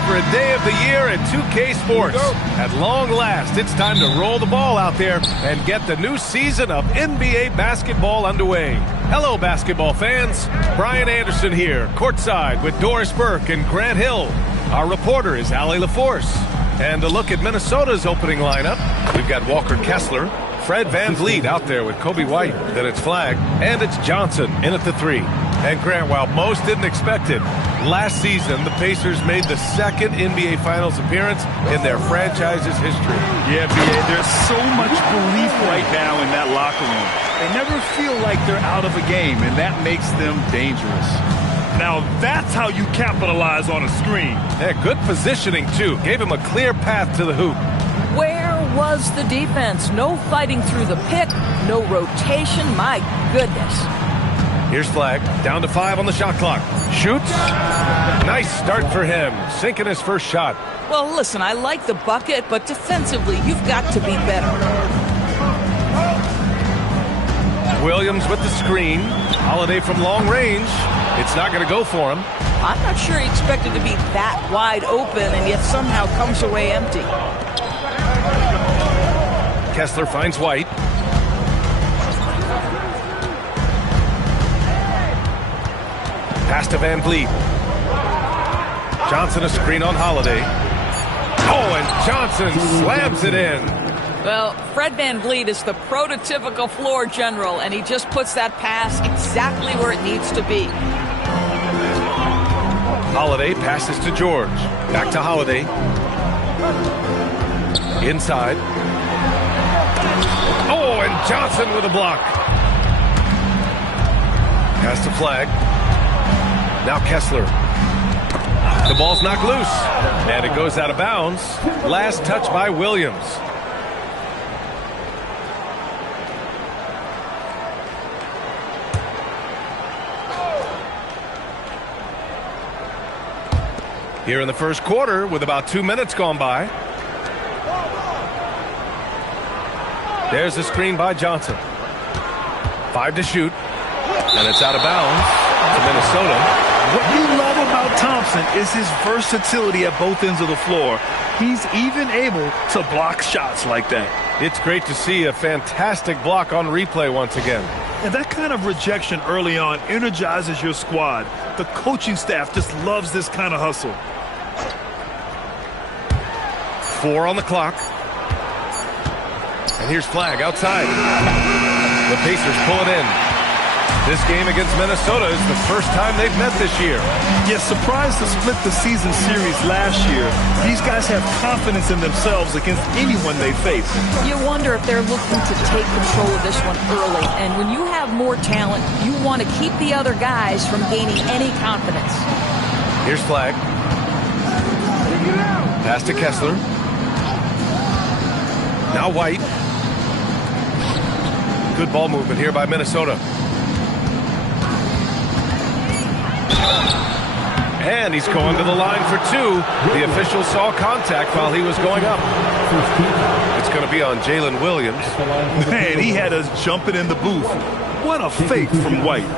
favorite day of the year at 2K Sports. At long last, it's time to roll the ball out there and get the new season of NBA basketball underway. Hello, basketball fans. Brian Anderson here, courtside with Doris Burke and Grant Hill. Our reporter is Allie LaForce. And a look at Minnesota's opening lineup. We've got Walker Kessler, Fred VanVleet out there with Kobe White. Then it's Flagg, and it's Johnson in at the 3. And Grant, while most didn't expect it, last season the Pacers made the second NBA Finals appearance in their franchise's history. Yeah, B.A., there's so much belief right now in that locker room. They never feel like they're out of a game, and that makes them dangerous. Now that's how you capitalize on a screen. Yeah, good positioning, too. Gave him a clear path to the hoop. Where was the defense? No fighting through the pick, no rotation. My goodness. Here's Flagg, down to 5 on the shot clock. Shoots. Nice start for him, sinking his first shot. Well, listen, I like the bucket, but defensively, you've got to be better. Williams with the screen. Holiday from long range. It's not going to go for him. I'm not sure he expected to be that wide open and yet somehow comes away empty. Kessler finds White. Pass to VanVleet. Johnson a screen on Holiday. Oh, and Johnson slams it in. Well, Fred VanVleet is the prototypical floor general, and he just puts that pass exactly where it needs to be. Holiday passes to George. Back to Holiday. Inside. Oh, and Johnson with a block. Pass to Flagg. Now Kessler. The ball's knocked loose, and it goes out of bounds. Last touch by Williams. Here in the first quarter, with about 2 minutes gone by. There's the screen by Johnson. 5 to shoot, and it's out of bounds to Minnesota. What you love about Thompson is his versatility at both ends of the floor. He's even able to block shots like that. It's great to see a fantastic block on replay once again. And that kind of rejection early on energizes your squad. The coaching staff just loves this kind of hustle. 4 on the clock. And here's Flagg outside. The Pacers pull it in. This game against Minnesota is the first time they've met this year. Yes, surprised to split the season series last year. These guys have confidence in themselves against anyone they face. You wonder if they're looking to take control of this one early. And when you have more talent, you want to keep the other guys from gaining any confidence. Here's Flagg. Pass to Kessler. Now White. Good ball movement here by Minnesota. And he's going to the line for 2. The official saw contact while he was going up. It's going to be on Jalen Williams. Man, he had us jumping in the booth. What a fake from White.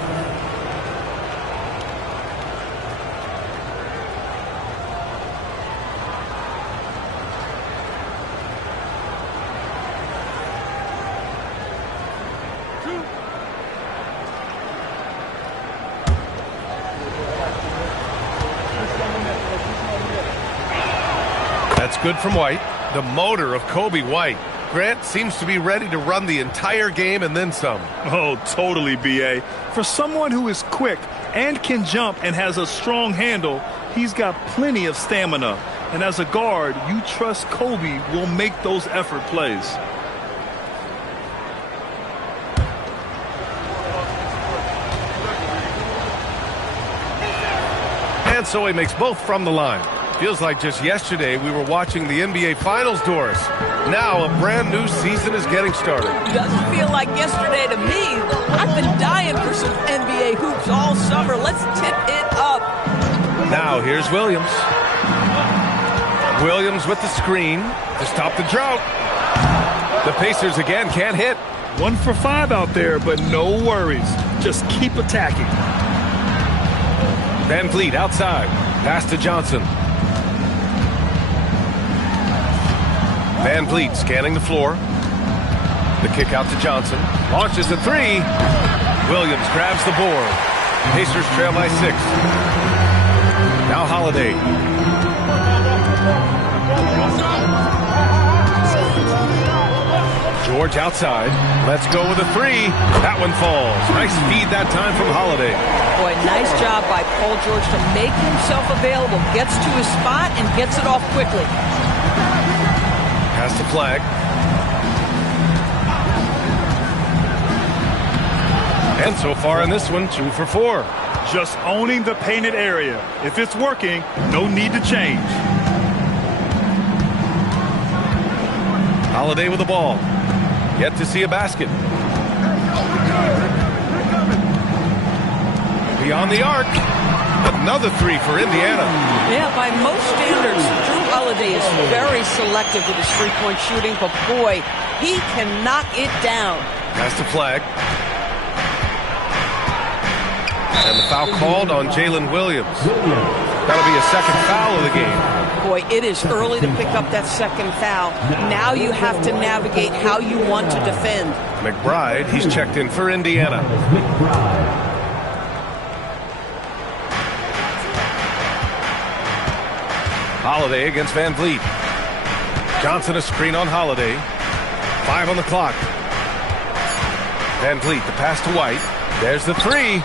That's good from White. The motor of Kobe White. Grant seems to be ready to run the entire game and then some. Oh, totally, B.A. For someone who is quick and can jump and has a strong handle, he's got plenty of stamina. And as a guard, you trust Kobe will make those effort plays. And so he makes both from the line. Feels like just yesterday we were watching the NBA Finals, Doris. Now a brand new season is getting started. Doesn't feel like yesterday to me. I've been dying for some NBA hoops all summer. Let's tip it up. Now here's Williams. Williams with the screen to stop the drought. The Pacers again can't hit. 1 for 5 out there, but no worries. Just keep attacking. VanVleet outside. Pass to Johnson. Van Vliet scanning the floor. The kick out to Johnson. Launches a three. Williams grabs the board. Pacers trail by 6. Now Holiday. George outside. Let's go with a three. That one falls. Nice feed that time from Holiday. Boy, nice job by Paul George to make himself available. Gets to his spot and gets it off quickly. Pass the flag. And so far in this one, 2 for 4. Just owning the painted area. If it's working, no need to change. Holiday with the ball. Yet to see a basket. Beyond the arc. Another three for Indiana. Yeah, by most standards, Drew Holiday is very selective with his three-point shooting, but boy, he can knock it down. Pass the flag. And the foul called on Jalen Williams. That'll be a second foul of the game. Boy, it is early to pick up that second foul. Now you have to navigate how you want to defend. McBride, he's checked in for Indiana. Holiday against Van Vliet. Johnson a screen on Holiday. 5 on the clock. Van Vliet, the pass to White. There's the three.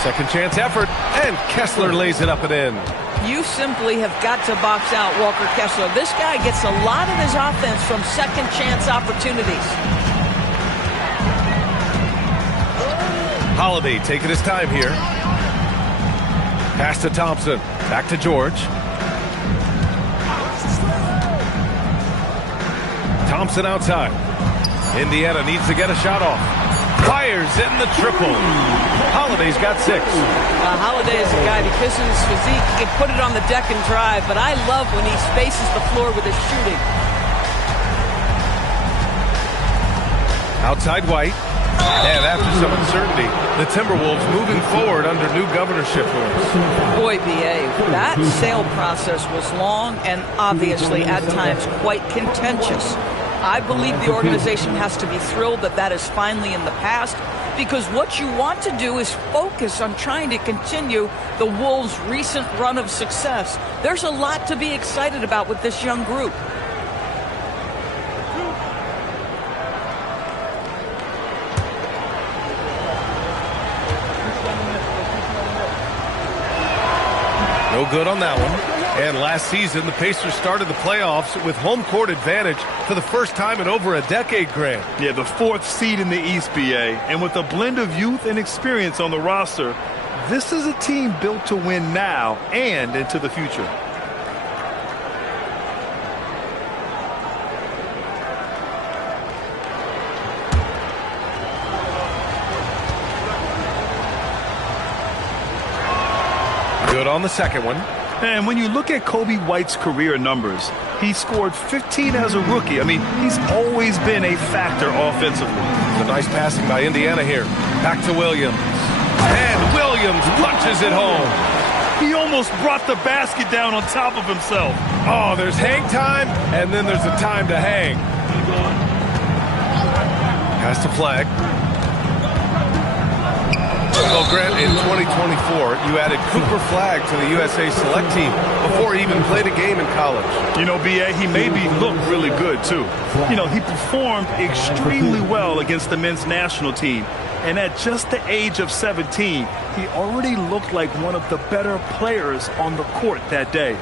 Second chance effort, and Kessler lays it up and in. You simply have got to box out Walker Kessler. This guy gets a lot of his offense from second chance opportunities. Holiday taking his time here. Pass to Thompson. Back to George. Thompson outside. Indiana needs to get a shot off. Fires in the triple. Holiday's got 6. Holiday is a guy, because of his physique, he can put it on the deck and drive, but I love when he spaces the floor with his shooting. Outside White. And after some uncertainty, the Timberwolves moving forward under new governorship rules. Boy, B.A., that sale process was long and obviously at times quite contentious. I believe the organization has to be thrilled that that is finally in the past, because what you want to do is focus on trying to continue the Wolves' recent run of success. There's a lot to be excited about with this young group. No good on that one. And last season, the Pacers started the playoffs with home court advantage for the first time in over a decade, Grant. Yeah, the 4th seed in the East, BA. And with a blend of youth and experience on the roster, this is a team built to win now and into the future. Good on the second one. And when you look at Kobe White's career numbers, he scored 15 as a rookie. I mean, he's always been a factor offensively. It's a nice passing by Indiana here. Back to Williams. And Williams punches it home. He almost brought the basket down on top of himself. Oh, there's hang time, and then there's a time to hang. Pass the flag. Well, Grant, in 2024, you added Cooper Flagg to the USA Select team before he even played a game in college. You know, B.A., he made me look really good, too. You know, he performed extremely well against the men's national team. And at just the age of 17, he already looked like one of the better players on the court that day.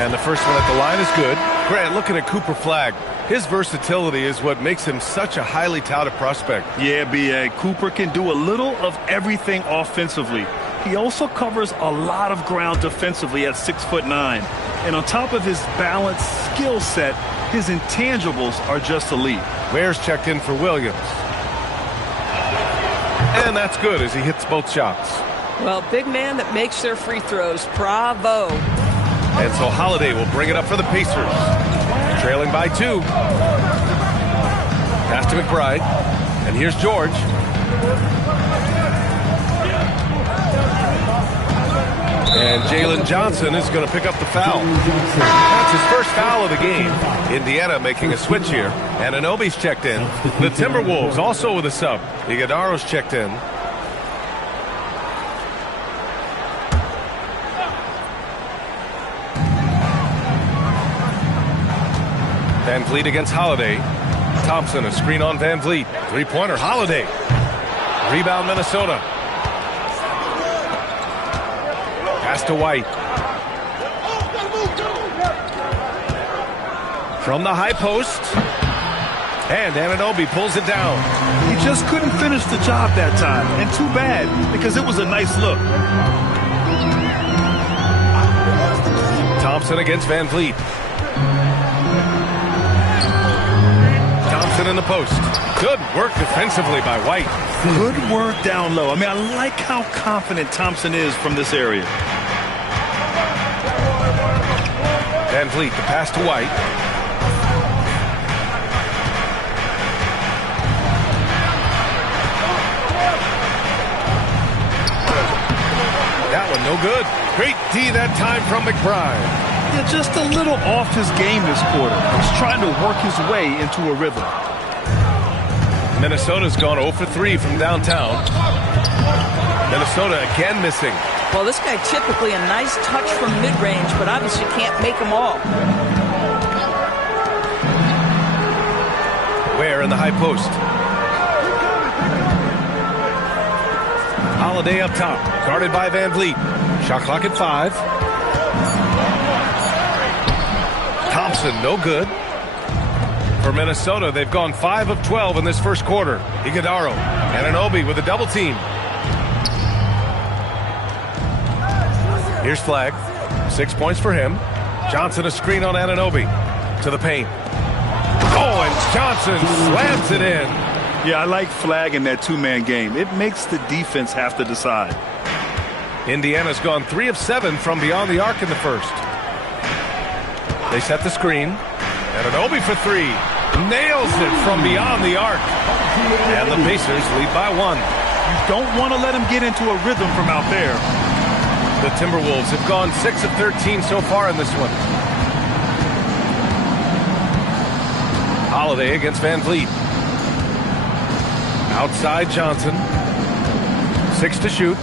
And the first one at the line is good. Grant, looking at Cooper Flagg, his versatility is what makes him such a highly touted prospect. Yeah, B.A. Cooper can do a little of everything offensively. He also covers a lot of ground defensively at 6'9". And on top of his balanced skill set, his intangibles are just elite. Ware's checked in for Williams. And that's good as he hits both shots. Well, big man that makes their free throws. Bravo. And so Holiday will bring it up for the Pacers. Trailing by 2. Pass to McBride. And here's George. And Jalen Johnson is going to pick up the foul. That's his first foul of the game. Indiana making a switch here. And Anunoby's checked in. The Timberwolves also with a sub. Iguodaro's checked in. Van Vliet against Holiday. Thompson, a screen on Van Vliet. Three-pointer, Holiday. Rebound, Minnesota. Pass to White. From the high post. And Anunoby pulls it down. He just couldn't finish the job that time. And too bad, because it was a nice look. Thompson against Van Vliet. Thompson in the post. Good work defensively by White. Good work down low. I mean, I like how confident Thompson is from this area. Van Vliet, the pass to White. That one no good. Great D that time from McBride. Yeah, just a little off his game this quarter. He's trying to work his way into a rhythm. Minnesota's gone 0 for 3 from downtown. Minnesota again missing. Well, this guy typically a nice touch from mid-range, but obviously can't make them all. Ware in the high post. Holiday up top, guarded by Van Vliet. Shot clock at 5. Thompson, no good. For Minnesota, they've gone 5 of 12 in this first quarter. Iguodaro and Anunoby with a double team. Here's Flagg. 6 points for him. Johnson a screen on Anunoby. To the paint. Oh, and Johnson slams it in. Yeah, I like Flagg in that two-man game. It makes the defense have to decide. Indiana's gone 3 of 7 from beyond the arc in the first. They set the screen. Anunoby for 3. Nails it from beyond the arc. And the Pacers lead by 1. You don't want to let him get into a rhythm from out there. The Timberwolves have gone 6 of 13 so far in this one. Holiday against Van Vliet. Outside Johnson. 6 to shoot.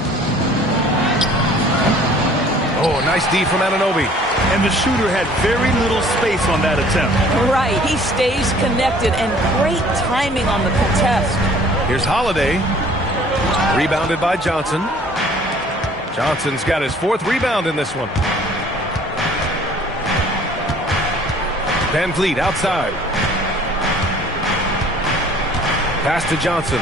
Oh, nice D from Anunoby. And the shooter had very little space on that attempt. Right, he stays connected and great timing on the contest. Here's Holiday. Rebounded by Johnson. Johnson's got his 4th rebound in this one. Van Vliet outside. Pass to Johnson.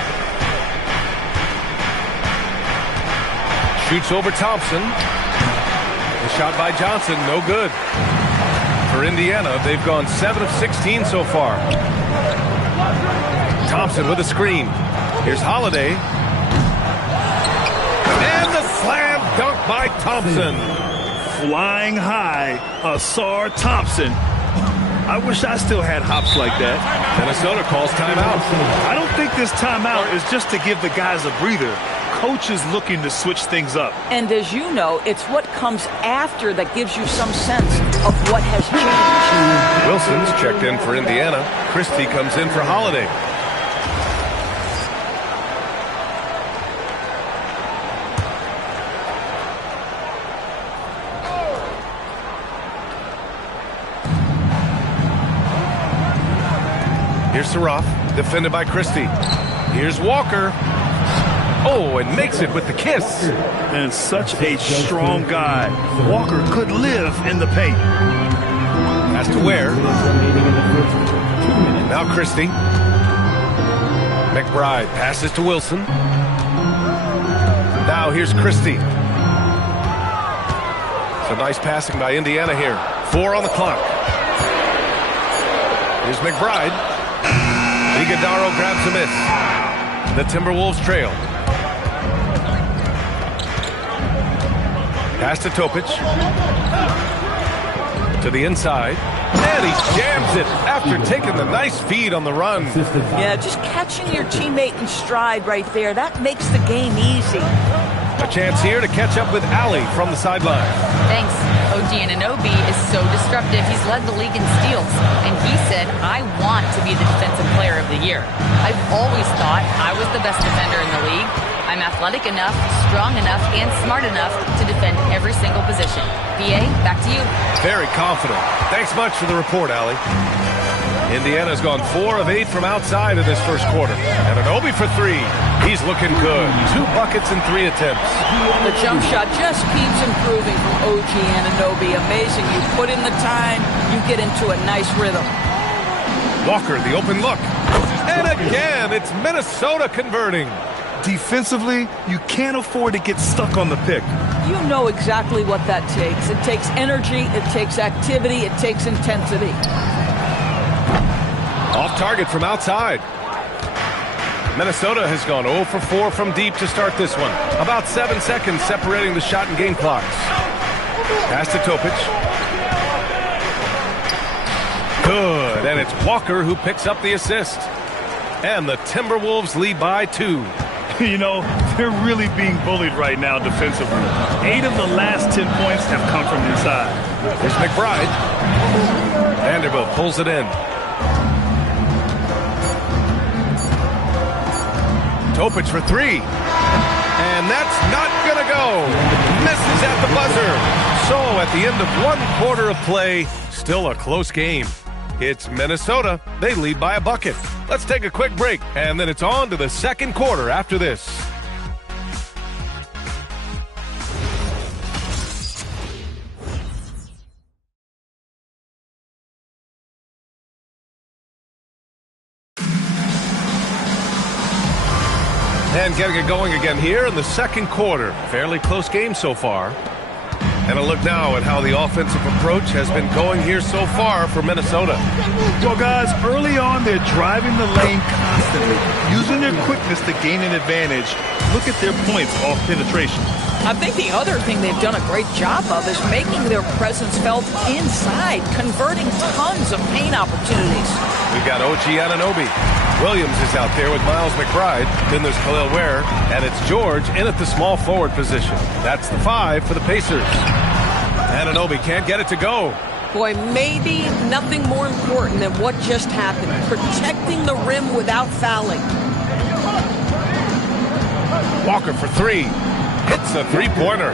Shoots over Thompson. The shot by Johnson, no good. For Indiana, they've gone 7 of 16 so far. Thompson with a screen. Here's Holiday. And the slam dunk by Thompson. Flying high, Asar Thompson. I wish I still had hops like that. Minnesota calls timeout. I don't think this timeout is just to give the guys a breather. Coach is looking to switch things up. And as you know, it's what comes after that gives you some sense of what has changed. Wilson's checked in for Indiana. Christie comes in for Holiday. Here's Saraf, defended by Christie. Here's Walker. Oh, and makes it with the kiss. And such a strong guy. Walker could live in the paint. Has to Ware. Now Christie. McBride passes to Wilson. Now here's Christie. Some nice passing by Indiana here. 4 on the clock. Here's McBride. Iguodaro grabs a miss. The Timberwolves trail. Pass to Topic. To the inside. And he jams it after taking the nice feed on the run. Yeah, just catching your teammate in stride right there. That makes the game easy. A chance here to catch up with Allie from the sideline. Thanks. OG Anunoby is so disruptive. He's led the league in steals. And he said, I want to be the defensive player of the year. I've always thought I was the best defender in the league. I'm athletic enough, strong enough, and smart enough to defend every single position. BA, back to you. Very confident. Thanks much for the report, Allie. Indiana's gone 4 of 8 from outside in this first quarter. And Anunoby for 3. He's looking good. 2 buckets in 3 attempts. The jump shot just keeps improving from OG Anunoby. Amazing. You put in the time, you get into a nice rhythm. Walker, the open look. And again, it's Minnesota converting. Defensively, you can't afford to get stuck on the pick. You know exactly what that takes. It takes energy, it takes activity, it takes intensity. Off target from outside. Minnesota has gone 0 for 4 from deep to start this one. About 7 seconds separating the shot and game clocks. Pass to Topic. Good, and it's Walker who picks up the assist. And the Timberwolves lead by 2. You know, they're really being bullied right now defensively. 8 of the last 10 points have come from inside. Here's McBride. Vanderbilt pulls it in. Topic for 3. And that's not going to go. Misses at the buzzer. So at the end of 1 quarter of play, still a close game. It's Minnesota. They lead by a bucket. Let's take a quick break, and then it's on to the second quarter after this. And getting it going again here in the second quarter. Fairly close game so far. And a look now at how the offensive approach has been going here so far for Minnesota. Well, guys, early on, they're driving the lane constantly, using their quickness to gain an advantage. Look at their points off penetration. I think the other thing they've done a great job of is making their presence felt inside, converting tons of paint opportunities. We've got OG Anunoby. Williams is out there with Miles McBride. Then there's Khalil Ware, and it's George in at the small forward position. That's the 5 for the Pacers. Anunoby can't get it to go. Boy, maybe nothing more important than what just happened. Protecting the rim without fouling. Walker for 3. Hits a 3-pointer.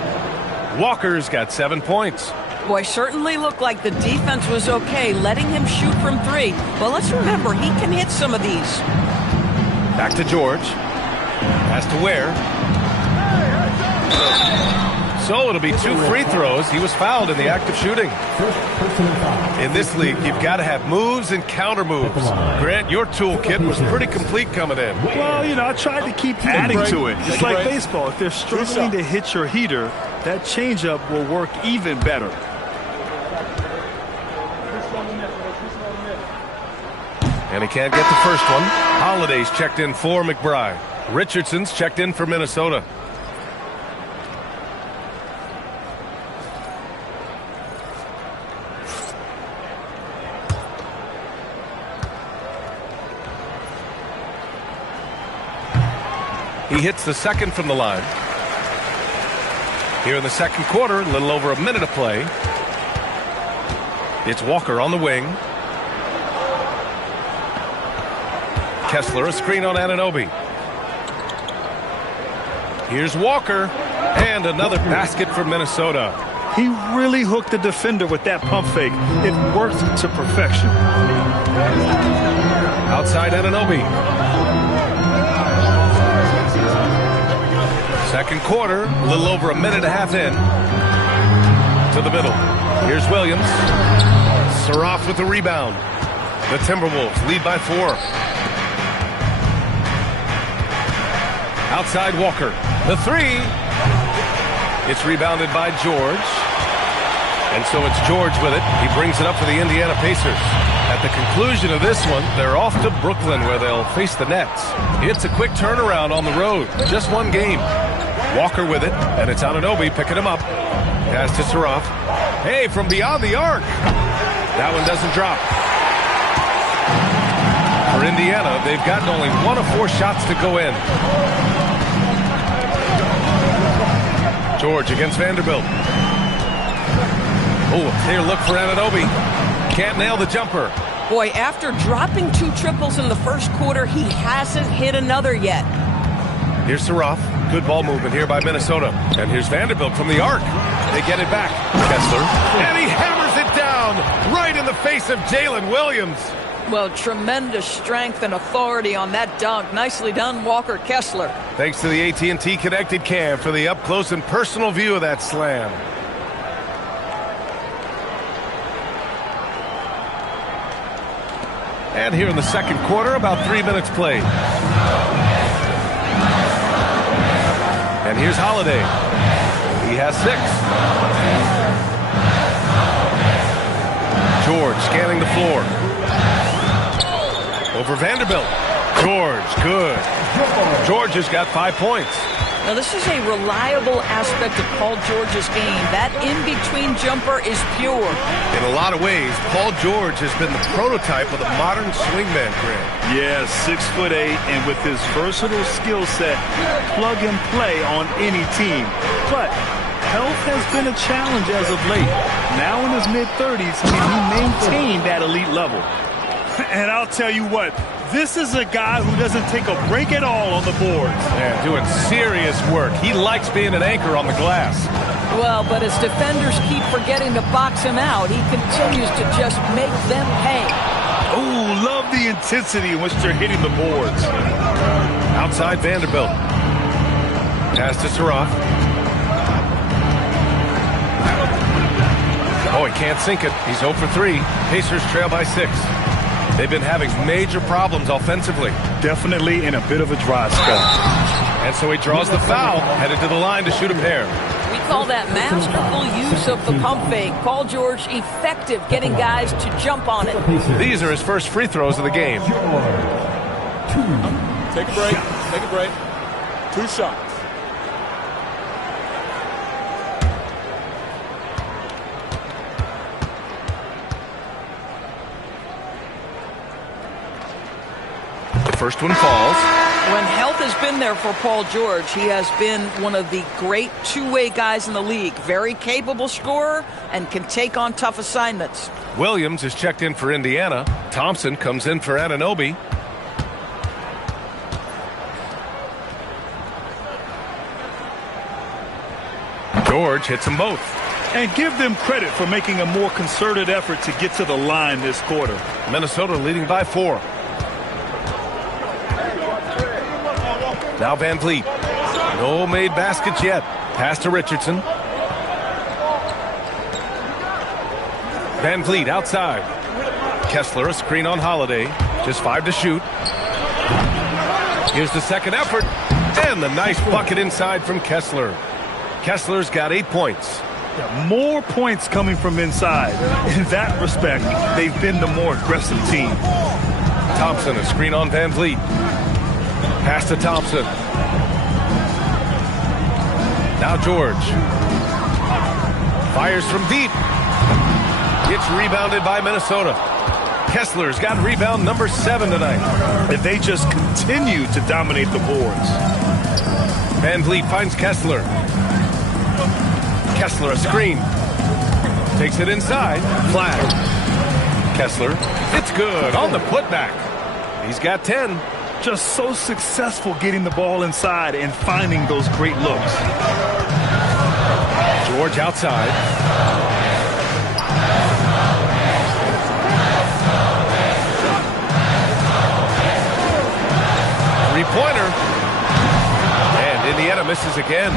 Walker's got 7 points. Boy, certainly looked like the defense was okay, letting him shoot from 3. But let's remember, he can hit some of these. Back to George. Pass to Ware. So it'll be 2 free throws. He was fouled in the act of shooting. In this league, you've got to have moves and counter moves. Grant, your toolkit was pretty complete coming in. Well, you know, I tried to keep adding to it. It's like baseball. If they're struggling to hit your heater, that changeup will work even better. And he can't get the first one. Holiday's checked in for McBride. Richardson's checked in for Minnesota. He hits the second from the line. Here in the second quarter, a little over a minute of play. It's Walker on the wing. Kessler, a screen on Anunoby. Here's Walker, and another basket for Minnesota. He really hooked the defender with that pump fake. It worked to perfection. Outside Anunoby. Second quarter, a little over a minute and a half in. To the middle. Here's Williams. Saraf with the rebound. The Timberwolves lead by 4. Outside Walker. The 3. It's rebounded by George. And so it's George with it. He brings it up for the Indiana Pacers. At the conclusion of this one, they're off to Brooklyn where they'll face the Nets. It's a quick turnaround on the road. Just 1 game. Walker with it, and it's Anunoby picking him up. Pass to Saraf. Hey, from beyond the arc. That one doesn't drop. For Indiana, they've gotten only 1 of 4 shots to go in. George against Vanderbilt. Oh, clear look for Anunoby. Can't nail the jumper. Boy, after dropping 2 triples in the first quarter, he hasn't hit another yet. Here's Saroff. Good ball movement here by Minnesota. And here's Vanderbilt from the arc. They get it back. Kessler. And he hammers it down right in the face of Jalen Williams. Well, tremendous strength and authority on that dunk. Nicely done, Walker Kessler. Thanks to the AT&T Connected Cam for the up-close and personal view of that slam. And here in the second quarter, about 3 minutes played. And here's Holiday. He has 6. George scanning the floor. Over Vanderbilt. George, good. George has got 5 points. Now, this is a reliable aspect of Paul George's game. That in-between jumper is pure. In a lot of ways, Paul George has been the prototype of the modern swingman, Grant. Yeah, 6'8", and with his versatile skill set, plug and play on any team. But health has been a challenge as of late. Now in his mid-30s, can he maintain that elite level? And I'll tell you what, this is a guy who doesn't take a break at all on the boards. Yeah, doing serious work. He likes being an anchor on the glass. Well, but as defenders keep forgetting to box him out, he continues to just make them pay. Oh, love the intensity in which they're hitting the boards. Outside Vanderbilt. Pass to Saroff. Oh, he can't sink it. He's 0 for 3. Pacers trail by 6. They've been having major problems offensively. Definitely in a bit of a dry spell. And so he draws the foul, headed to the line to shoot a pair. We call that masterful use of the pump fake. Paul George effective getting guys to jump on it. These are his first free throws of the game. Take a break. Take a break. 2 shots. First one falls. When health has been there for Paul George, he has been one of the great two-way guys in the league. Very capable scorer and can take on tough assignments. Williams is checked in for Indiana. Thompson comes in for Anunoby. George hits them both. And give them credit for making a more concerted effort to get to the line this quarter. Minnesota leading by 4. Now Van Vliet. No made baskets yet. Pass to Richardson. Van Vliet outside. Kessler, a screen on Holiday. Just 5 to shoot. Here's the second effort. And the nice bucket inside from Kessler. Kessler's got 8 points. More points coming from inside. In that respect, they've been the more aggressive team. Thompson, a screen on Van Vliet. Pass to Thompson. Now George. Fires from deep. It's rebounded by Minnesota. Kessler's got rebound number 7 tonight. If they just continue to dominate the boards. Van Vliet finds Kessler. Kessler, a screen. Takes it inside. Flag. Kessler. It's good on the putback. He's got 10. Just so successful getting the ball inside and finding those great looks. George outside. Three-pointer. And Indiana misses again.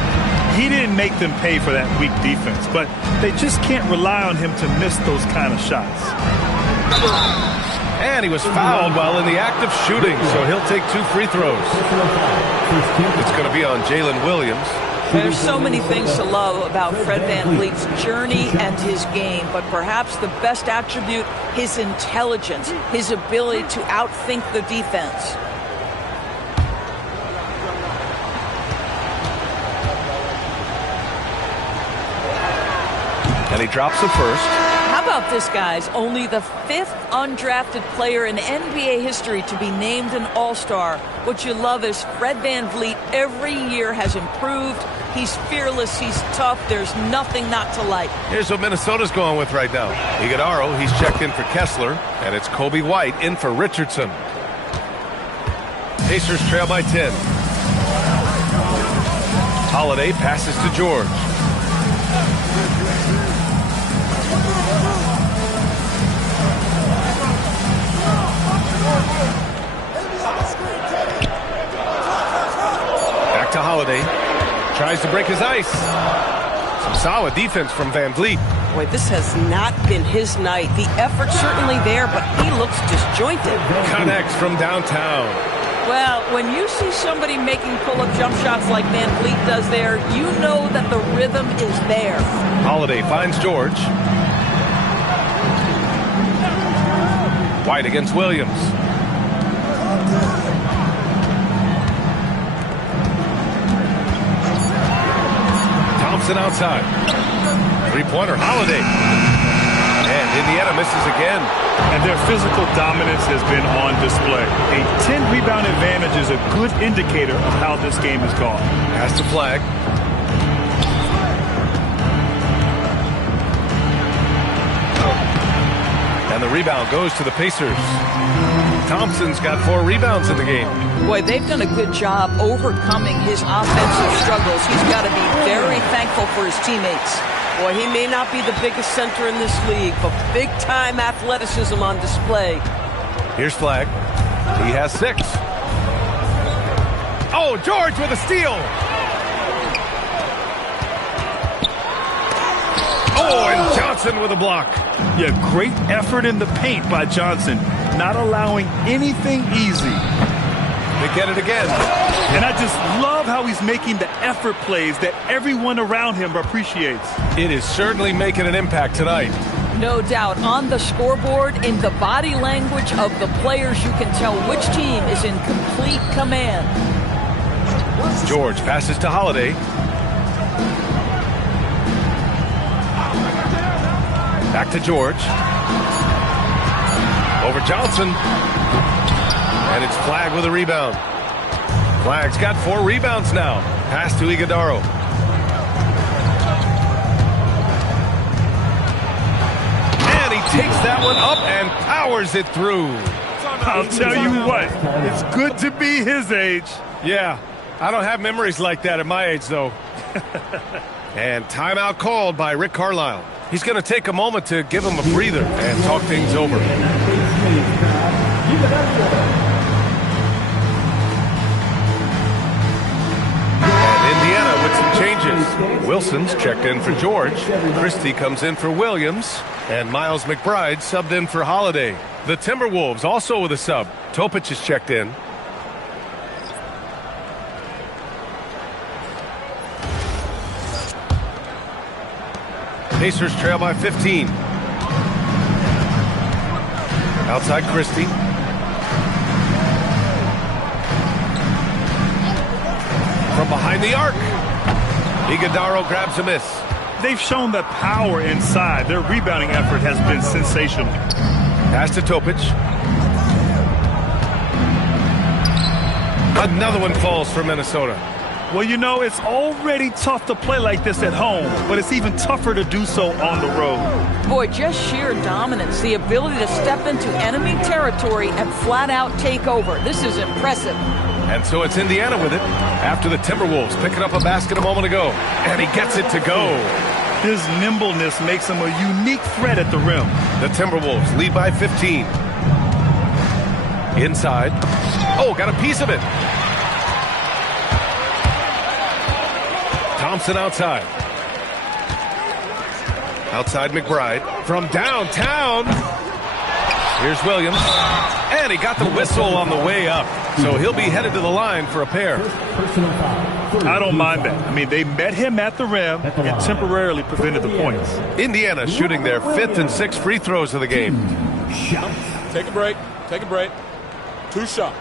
He didn't make them pay for that weak defense, but they just can't rely on him to miss those kind of shots. And he was fouled while in the act of shooting, so he'll take 2 free throws. It's going to be on Jalen Williams. There's so many things to love about Fred VanVleet's journey and his game, but perhaps the best attribute, his intelligence, his ability to outthink the defense. And he drops the first. How about this, guys? Only the 5th undrafted player in NBA history to be named an All-Star. What you love is Fred VanVleet every year has improved. He's fearless. He's tough. There's nothing not to like. Here's what Minnesota's going with right now. Iguodaro, he's checked in for Kessler, and it's Kobe White in for Richardson. Pacers trail by 10. Holiday passes to George. Back to Holiday. Tries to break his ice. Some solid defense from VanVleet. Boy, this has not been his night. The effort's certainly there, but he looks disjointed. Connects from downtown. Well, when you see somebody making pull-up jump shots like VanVleet does there, you know that the rhythm is there. Holiday finds George. White against Williams. Thompson outside. Three-pointer, Holiday. And Indiana misses again. And their physical dominance has been on display. A 10-rebound advantage is a good indicator of how this game has gone. Pass the flag. And the rebound goes to the Pacers. Thompson's got 4 rebounds in the game. Boy, they've done a good job overcoming his offensive struggles. He's got to be very thankful for his teammates. Boy, he may not be the biggest center in this league, but big-time athleticism on display. Here's Flag. He has 6. Oh, George with a steal. Oh, and Johnson with a block. Yeah, great effort in the paint by Johnson, not allowing anything easy. They get it again. And I just love how he's making the effort plays that everyone around him appreciates. It is certainly making an impact tonight. No doubt. On the scoreboard, in the body language of the players, you can tell which team is in complete command. George passes to Holiday. Back to George. Over Johnson. And it's Flag with a rebound. Flag's got 4 rebounds now. Pass to Iguodaro. And he takes that one up and powers it through. I'll tell you what, it's good to be his age. Yeah, I don't have memories like that at my age, though. And timeout called by Rick Carlisle. He's going to take a moment to give him a breather and talk things over. And Indiana with some changes. Wilson's checked in for George. Christie comes in for Williams. And Miles McBride subbed in for Holiday. The Timberwolves also with a sub. Topic is checked in. Pacers trail by 15. Outside Christie. From behind the arc. Iguodaro grabs a miss. They've shown the power inside. Their rebounding effort has been sensational. Pass to Topic. Another one falls for Minnesota. Well, you know, it's already tough to play like this at home, but it's even tougher to do so on the road. Boy, just sheer dominance, the ability to step into enemy territory and flat out take over. This is impressive. And so it's Indiana with it after the Timberwolves picking up a basket a moment ago. And he gets it to go. His nimbleness makes him a unique threat at the rim. The Timberwolves lead by 15. Inside. Oh, got a piece of it. Thompson outside. Outside McBride. From downtown. Here's Williams. And he got the whistle on the way up. So he'll be headed to the line for a pair. I don't mind that. I mean, they met him at the rim and temporarily prevented the points. Indiana shooting their 5th and 6th free throws of the game. Take a break. Take a break. 2 shots.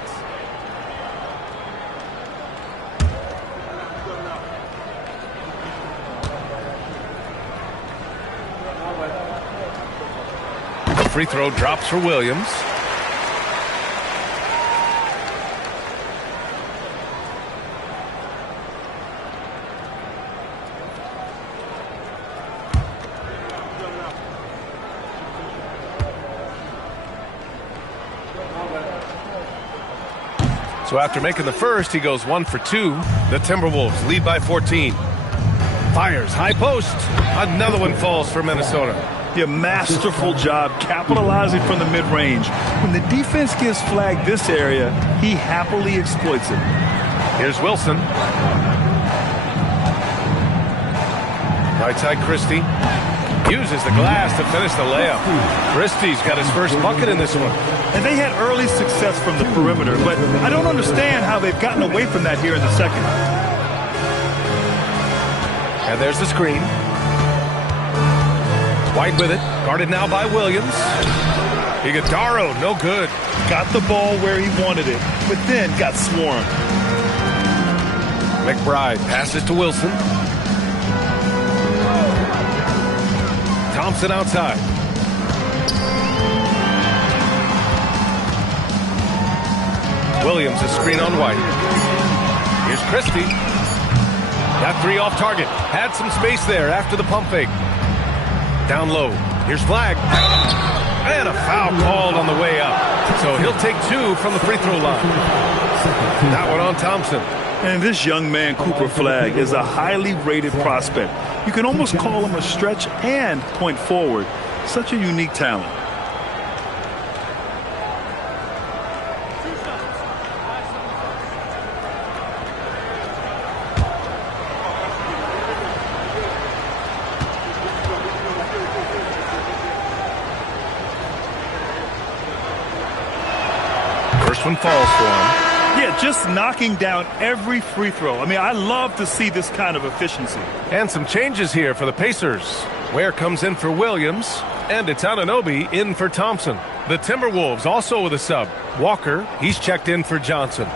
free throw drops for Williams. So after making the first, he goes 1 for 2. The Timberwolves lead by 14. Fires, high post. Another one falls for Minnesota. Yeah, masterful job capitalizing from the mid-range. When the defense gives flag this area, he happily exploits it. Here's Wilson. Right side, Christie. Uses the glass to finish the layup. Christie's got his first bucket in this one. And they had early success from the perimeter, but I don't understand how they've gotten away from that here in the second. And there's the screen. White with it. Guarded now by Williams. Iguodaro, no good. Got the ball where he wanted it, but then got swarmed. McBride passes to Wilson. Thompson outside. Williams, a screen on White. Here's Christie. That three off target. Had some space there after the pump fake. Down low. Here's flag. And a foul called on the way up. So he'll take 2 from the free throw line. That one on Thompson. And this young man, Cooper Flagg, is a highly rated prospect. You can almost call him a stretch and point forward. Such a unique talent. First one falls for him. Yeah, just knocking down every free throw. I mean, I love to see this kind of efficiency. And some changes here for the Pacers. Ware comes in for Williams, and it's Anunoby in for Thompson. The Timberwolves also with a sub. Walker, he's checked in for Johnson.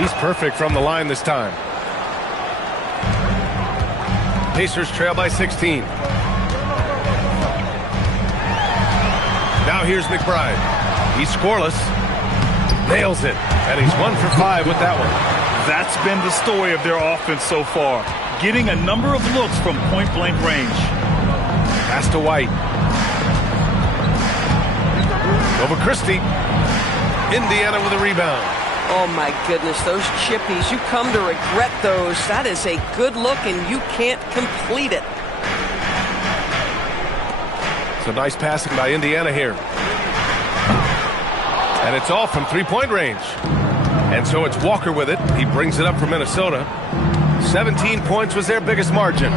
He's perfect from the line this time. Pacers trail by 16. Now here's McBride. He's scoreless. Nails it. And he's 1 for 5 with that one. That's been the story of their offense so far. Getting a number of looks from point-blank range. Pass to White. Over Christie. Indiana with a rebound. Oh, my goodness, those chippies, you come to regret those. That is a good look, and you can't complete it. So nice passing by Indiana here. And it's all from three-point range. And so it's Walker with it. He brings it up for Minnesota. 17 points was their biggest margin.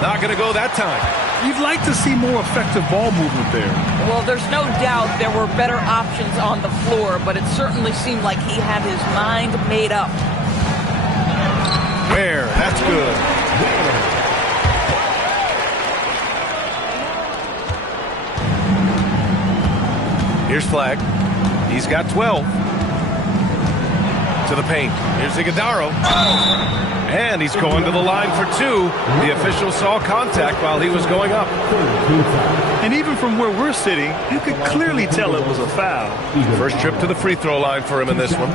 Not going to go that time. You'd like to see more effective ball movement there. Well, there's no doubt there were better options on the floor, but it certainly seemed like he had his mind made up. Ware, that's good. Here's Flagg. He's got 12. To the paint. Here's Iguodaro. And he's going to the line for 2. The official saw contact while he was going up. And even from where we're sitting, you could clearly tell it was a foul. First trip to the free throw line for him in this one.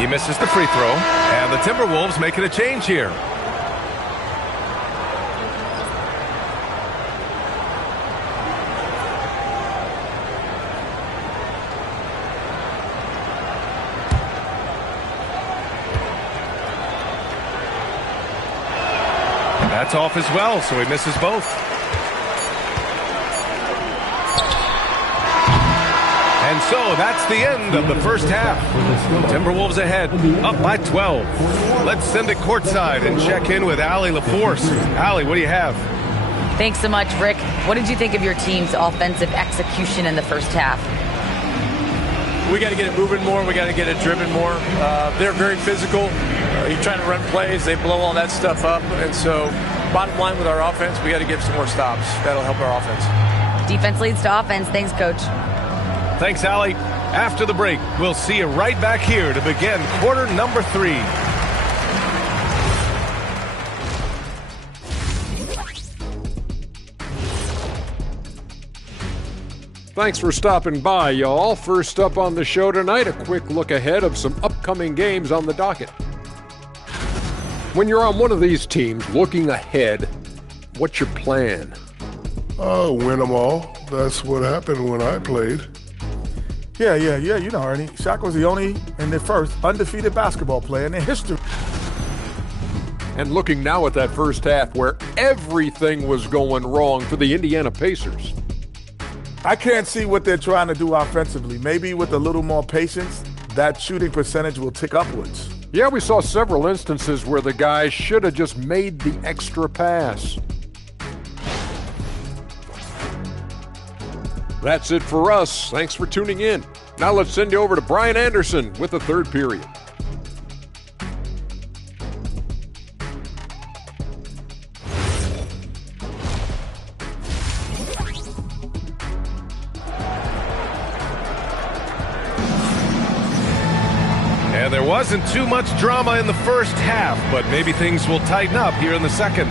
He misses the free throw, and the Timberwolves making a change here. That's off as well, so he misses both. And so that's the end of the first half. Timberwolves ahead, up by 12. Let's send it courtside and check in with Allie LaForce. Allie, what do you have? Thanks so much, Rick. What did you think of your team's offensive execution in the first half? We got to get it moving more. We got to get it driven more. They're very physical. You're trying to run plays, they blow all that stuff up. And so, bottom line with our offense, we got to give some more stops. That'll help our offense. Defense leads to offense. Thanks, Coach. Thanks, Allie. After the break, we'll see you right back here to begin quarter number 3. Thanks for stopping by, y'all. First up on the show tonight, a quick look ahead of some upcoming games on the docket. When you're on one of these teams looking ahead, what's your plan? Win them all. That's what happened when I played. Yeah. You know, Ernie. Shaq was the only and the first undefeated basketball player in history. And looking now at that first half where everything was going wrong for the Indiana Pacers. I can't see what they're trying to do offensively. Maybe with a little more patience, that shooting percentage will tick upwards. Yeah, we saw several instances where the guys should have just made the extra pass. That's it for us. Thanks for tuning in. Now let's send you over to Brian Anderson with the third period. And there wasn't too much drama in the first half, but maybe things will tighten up here in the second.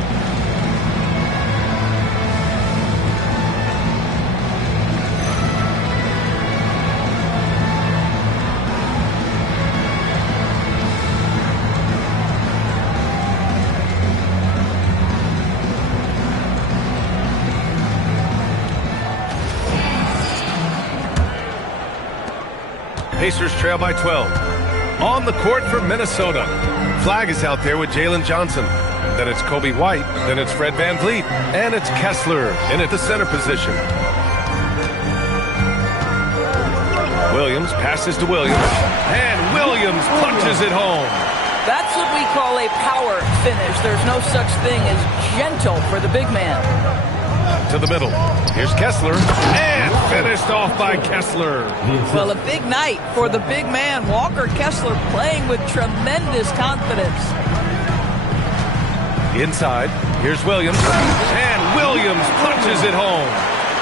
Pacers trail by 12. On the court for Minnesota. Flag is out there with Jalen Johnson. Then it's Kobe White. Then it's Fred VanVleet. And it's Kessler in at the center position. Williams passes to Williams. And Williams punches it home. That's what we call a power finish. There's no such thing as gentle for the big man. To the middle. Here's Kessler. And finished off by Kessler. Well, a big night for the big man. Walker Kessler playing with tremendous confidence. Inside. Here's Williams. And Williams punches it home.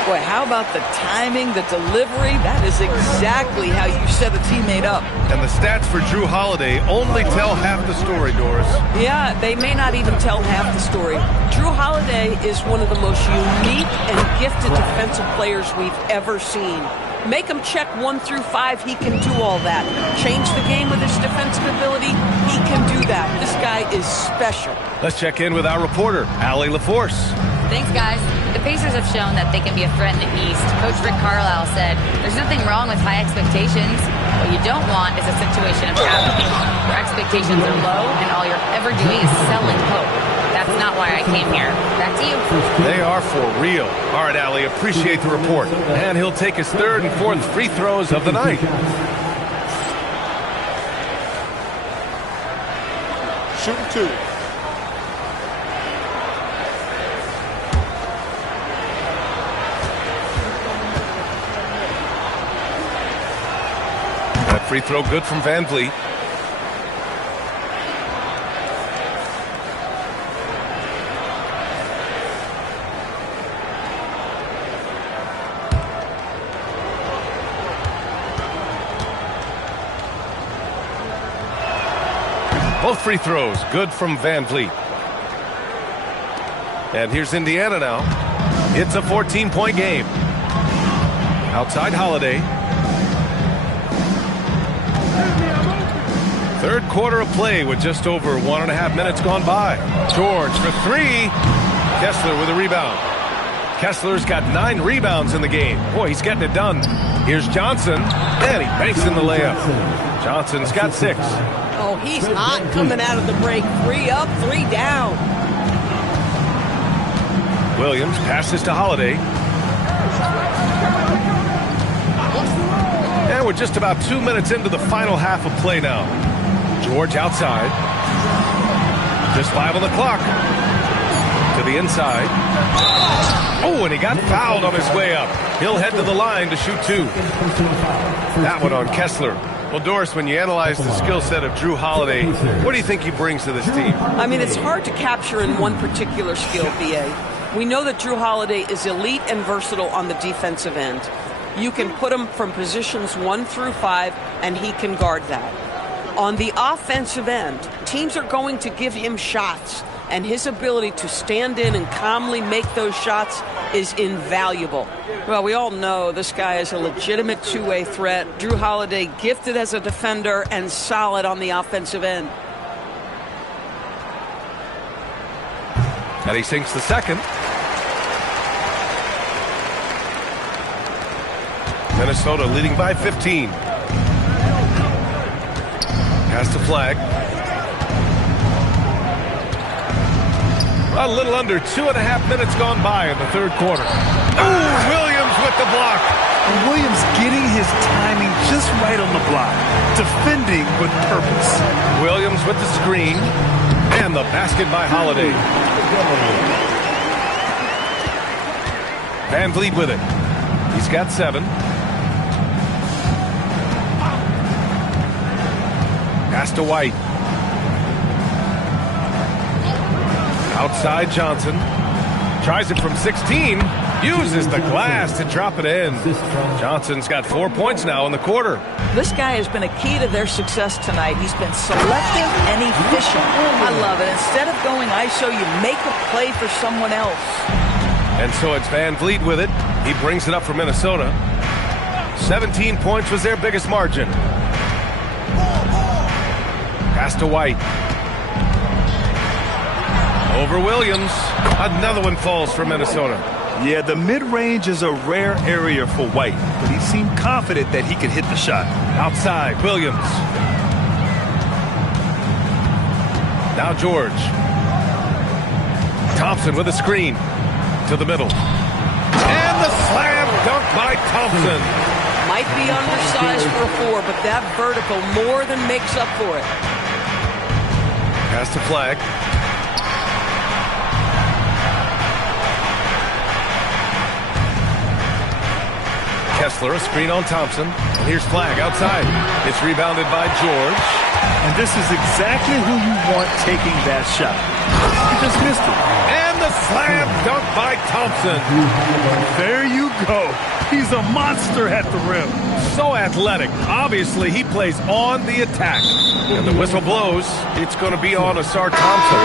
Boy, how about the timing, the delivery? That is exactly how you set a teammate up. And the stats for Drew Holiday only tell half the story, Doris. Yeah, they may not even tell half the story. Drew Holiday is one of the most unique and gifted defensive players we've ever seen. Make him check 1 through 5, he can do all that. Change the game with his defensive ability, he can do that. This guy is special. Let's check in with our reporter, Allie LaForce. Thanks, guys. The Pacers have shown that they can be a threat in the East. Coach Rick Carlisle said, there's nothing wrong with high expectations. What you don't want is a situation of apathy, where expectations are low and all you're ever doing is selling hope. That's not why I came here. Back to you. They are for real. All right, Allie, appreciate the report. And he'll take his third and fourth free throws of the night. Shooting 2. That free throw good from VanVleet. Both free throws good from VanVleet. And here's Indiana now. It's a 14-point game. Outside Holiday. Third quarter of play with just over 1.5 minutes gone by. George for 3. Kessler with a rebound. Kessler's got 9 rebounds in the game. Boy, he's getting it done. Here's Johnson, and he banks in the layup. Johnson's got 6. Oh, he's hot coming out of the break. 3 up, 3 down. Williams passes to Holiday. And we're just about 2 minutes into the final half of play now. George outside. Just 5 on the clock. To the inside. Oh, and he got fouled on his way up. He'll head to the line to shoot 2. That one on Kessler. Well, Doris, when you analyze the skill set of Drew Holiday, what do you think he brings to this team? I mean, it's hard to capture in one particular skill, BA. We know that Drew Holiday is elite and versatile on the defensive end. You can put him from positions 1 through 5, and he can guard that. On the offensive end, teams are going to give him shots, and his ability to stand in and calmly make those shots is invaluable. Well, we all know this guy is a legitimate two-way threat. Drew Holiday, gifted as a defender and solid on the offensive end. And he sinks the second. Minnesota leading by 15. Pass to Flag. A little under 2.5 minutes gone by in the third quarter. Oh, Williams with the block. And Williams getting his timing just right on the block. Defending with purpose. Williams with the screen. And the basket by Holiday. Van Vliet with it. He's got 7. Pass to White. Outside Johnson. Tries it from 16. Uses the glass to drop it in. Johnson's got 4 points now in the quarter. This guy has been a key to their success tonight. He's been selective and efficient. I love it. Instead of going ISO, you make a play for someone else. And so it's Van Vliet with it. He brings it up for Minnesota. 17 points was their biggest margin. Pass to White. Over Williams. Another one falls for Minnesota. Yeah, the mid-range is a rare area for White, but he seemed confident that he could hit the shot. Outside, Williams. Now George. Thompson with a screen to the middle. And the slam dunk by Thompson. Might be undersized for a 4, but that vertical more than makes up for it. Pass to Flag. Kessler, a screen on Thompson. And here's Flag outside. It's rebounded by George. And this is exactly who you want taking that shot. He just missed it. And the slam dunk by Thompson. There you go. He's a monster at the rim. So athletic. Obviously, he plays on the attack. And the whistle blows. It's going to be on Asar Thompson.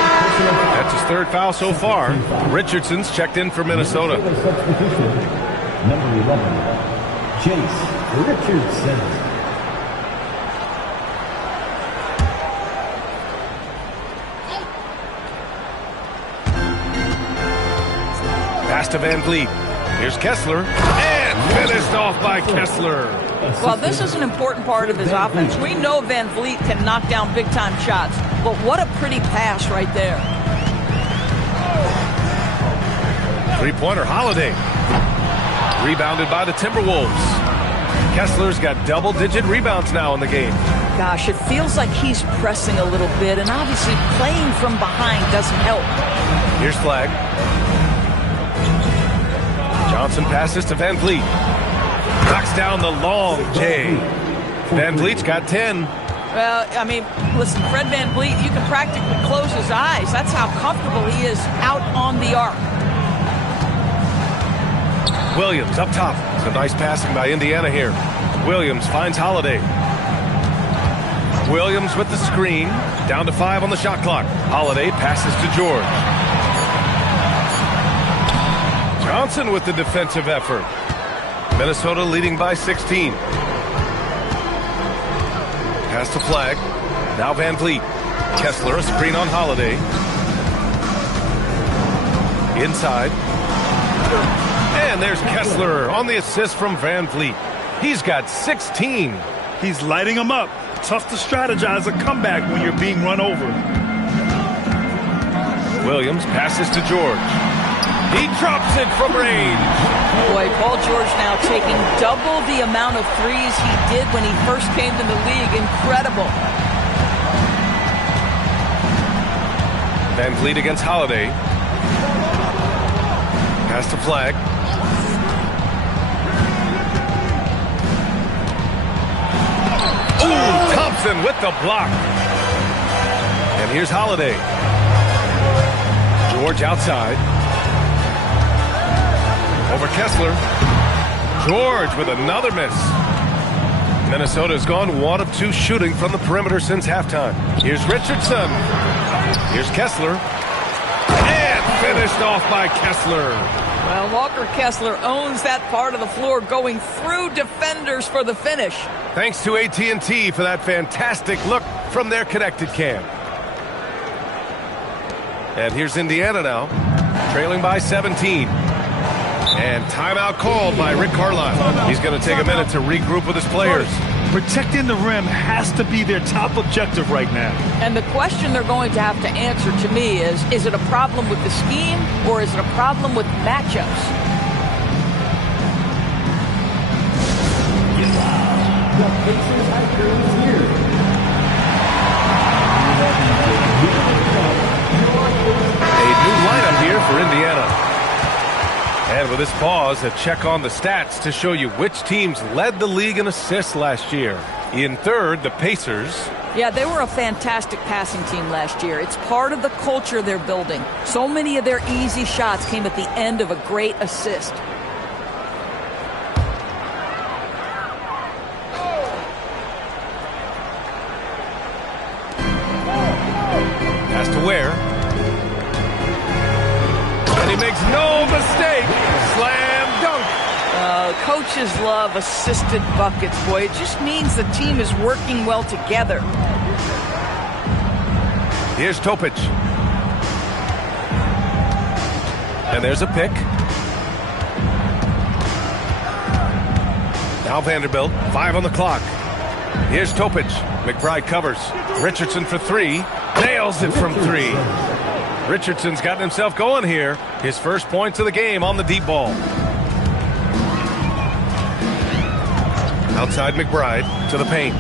That's his 3rd foul so far. Richardson's checked in for Minnesota. Number 11, Chase Richardson. Pass to Van Vliet. Here's Kessler. And finished off by Kessler. Well, this is an important part of his offense. We know Van Vliet can knock down big-time shots, but what a pretty pass right there. Three-pointer, Holiday. Rebounded by the Timberwolves. Kessler's got double-digit rebounds now in the game. Gosh, it feels like he's pressing a little bit, and obviously playing from behind doesn't help. Here's Flag. Johnson passes to Van Vliet. Knocks down the long J. Van Vliet's got 10. Well, I mean, listen, Fred Van Vliet, you can practically close his eyes. That's how comfortable he is out on the arc. Williams up top. Some nice passing by Indiana here. Williams finds Holiday. Williams with the screen. Down to 5 on the shot clock. Holiday passes to George. Johnson with the defensive effort. Minnesota leading by 16. Pass to Flag. Now Van Vliet. Kessler, a screen on Holiday. Inside. And there's Kessler on the assist from Van Vliet. He's got 16. He's lighting them up. Tough to strategize a comeback when you're being run over. Williams passes to George. He drops it from range. Boy, Paul George now taking double the amount of threes he did when he first came to the league. Incredible. Van Vliet against Holiday. Pass to Flag. Ooh, Thompson with the block. And here's Holiday. George outside. Over Kessler. George with another miss. Minnesota's gone 1 of 2 shooting from the perimeter since halftime. Here's Richardson. Here's Kessler. And finished off by Kessler. Well, Walker Kessler owns that part of the floor, going through defenders for the finish. Thanks to AT&T for that fantastic look from their connected cam. And here's Indiana now, trailing by 17. And timeout called by Rick Carlisle. He's going to take a minute to regroup with his players. Protecting the rim has to be their top objective right now. And the question they're going to have to answer to me is it a problem with the scheme or is it a problem with matchups? The Pacers have curtains here. A new lineup here for Indiana. And with this pause, a check on the stats to show you which teams led the league in assists last year. In third, the Pacers. Yeah, they were a fantastic passing team last year. It's part of the culture they're building. So many of their easy shots came at the end of a great assist. Pass to Ware. And he makes no mistake. Slam dunk. Coaches love assisted buckets, boy. It just means the team is working well together. Here's Topic. And there's a pick. Now Vanderbilt, 5 on the clock. Here's Topic. McBride covers. Richardson for 3. Nails it from 3. Richardson's gotten himself going here. His first points of the game on the deep ball. Outside McBride to the paint.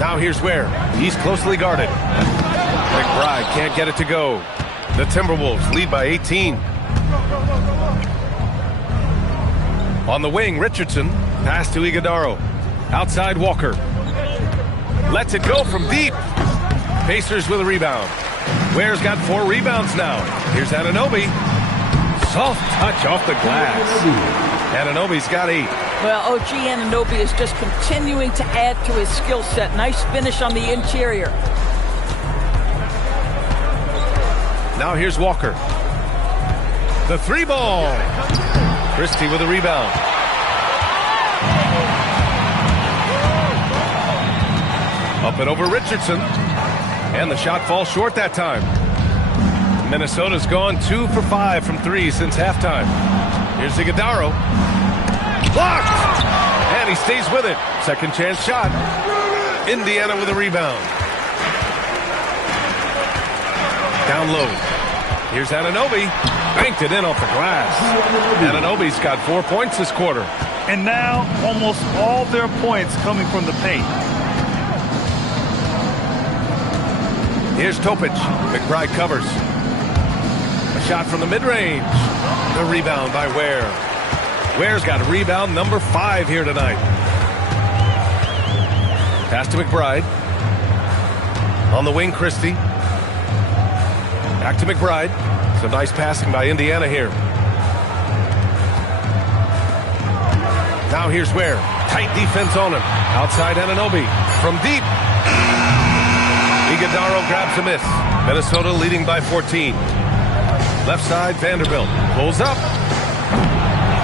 Now here's Ware. He's closely guarded. McBride can't get it to go. The Timberwolves lead by 18. On the wing, Richardson. Pass to Iguodaro. Outside Walker. Lets it go from deep. Pacers with a rebound. Ware's got 4 rebounds now. Here's Anunoby. Soft touch off the glass. Anunoby's got 8. Well, OG Anunoby is just continuing to add to his skill set. Nice finish on the interior. Now here's Walker. The 3 ball. Christie with a rebound. Up and over Richardson. And the shot falls short that time. Minnesota's gone 2 for 5 from 3 since halftime. Here's Iguodaro. Blocked! And he stays with it. Second chance shot. Indiana with a rebound. Down low. Here's Anunoby. Banked it in off the glass. Anunoby's got 4 points this quarter. And now almost all their points coming from the paint. Here's Topic. McBride covers. A shot from the mid-range. The rebound by Ware. Ware's got rebound number 5 here tonight. Pass to McBride. On the wing, Christie. Back to McBride. Some nice passing by Indiana here. Now here's Ware. Tight defense on him. Outside Anunoby. From deep. Iguodaro grabs a miss. Minnesota leading by 14. Left side, Vanderbilt. Pulls up.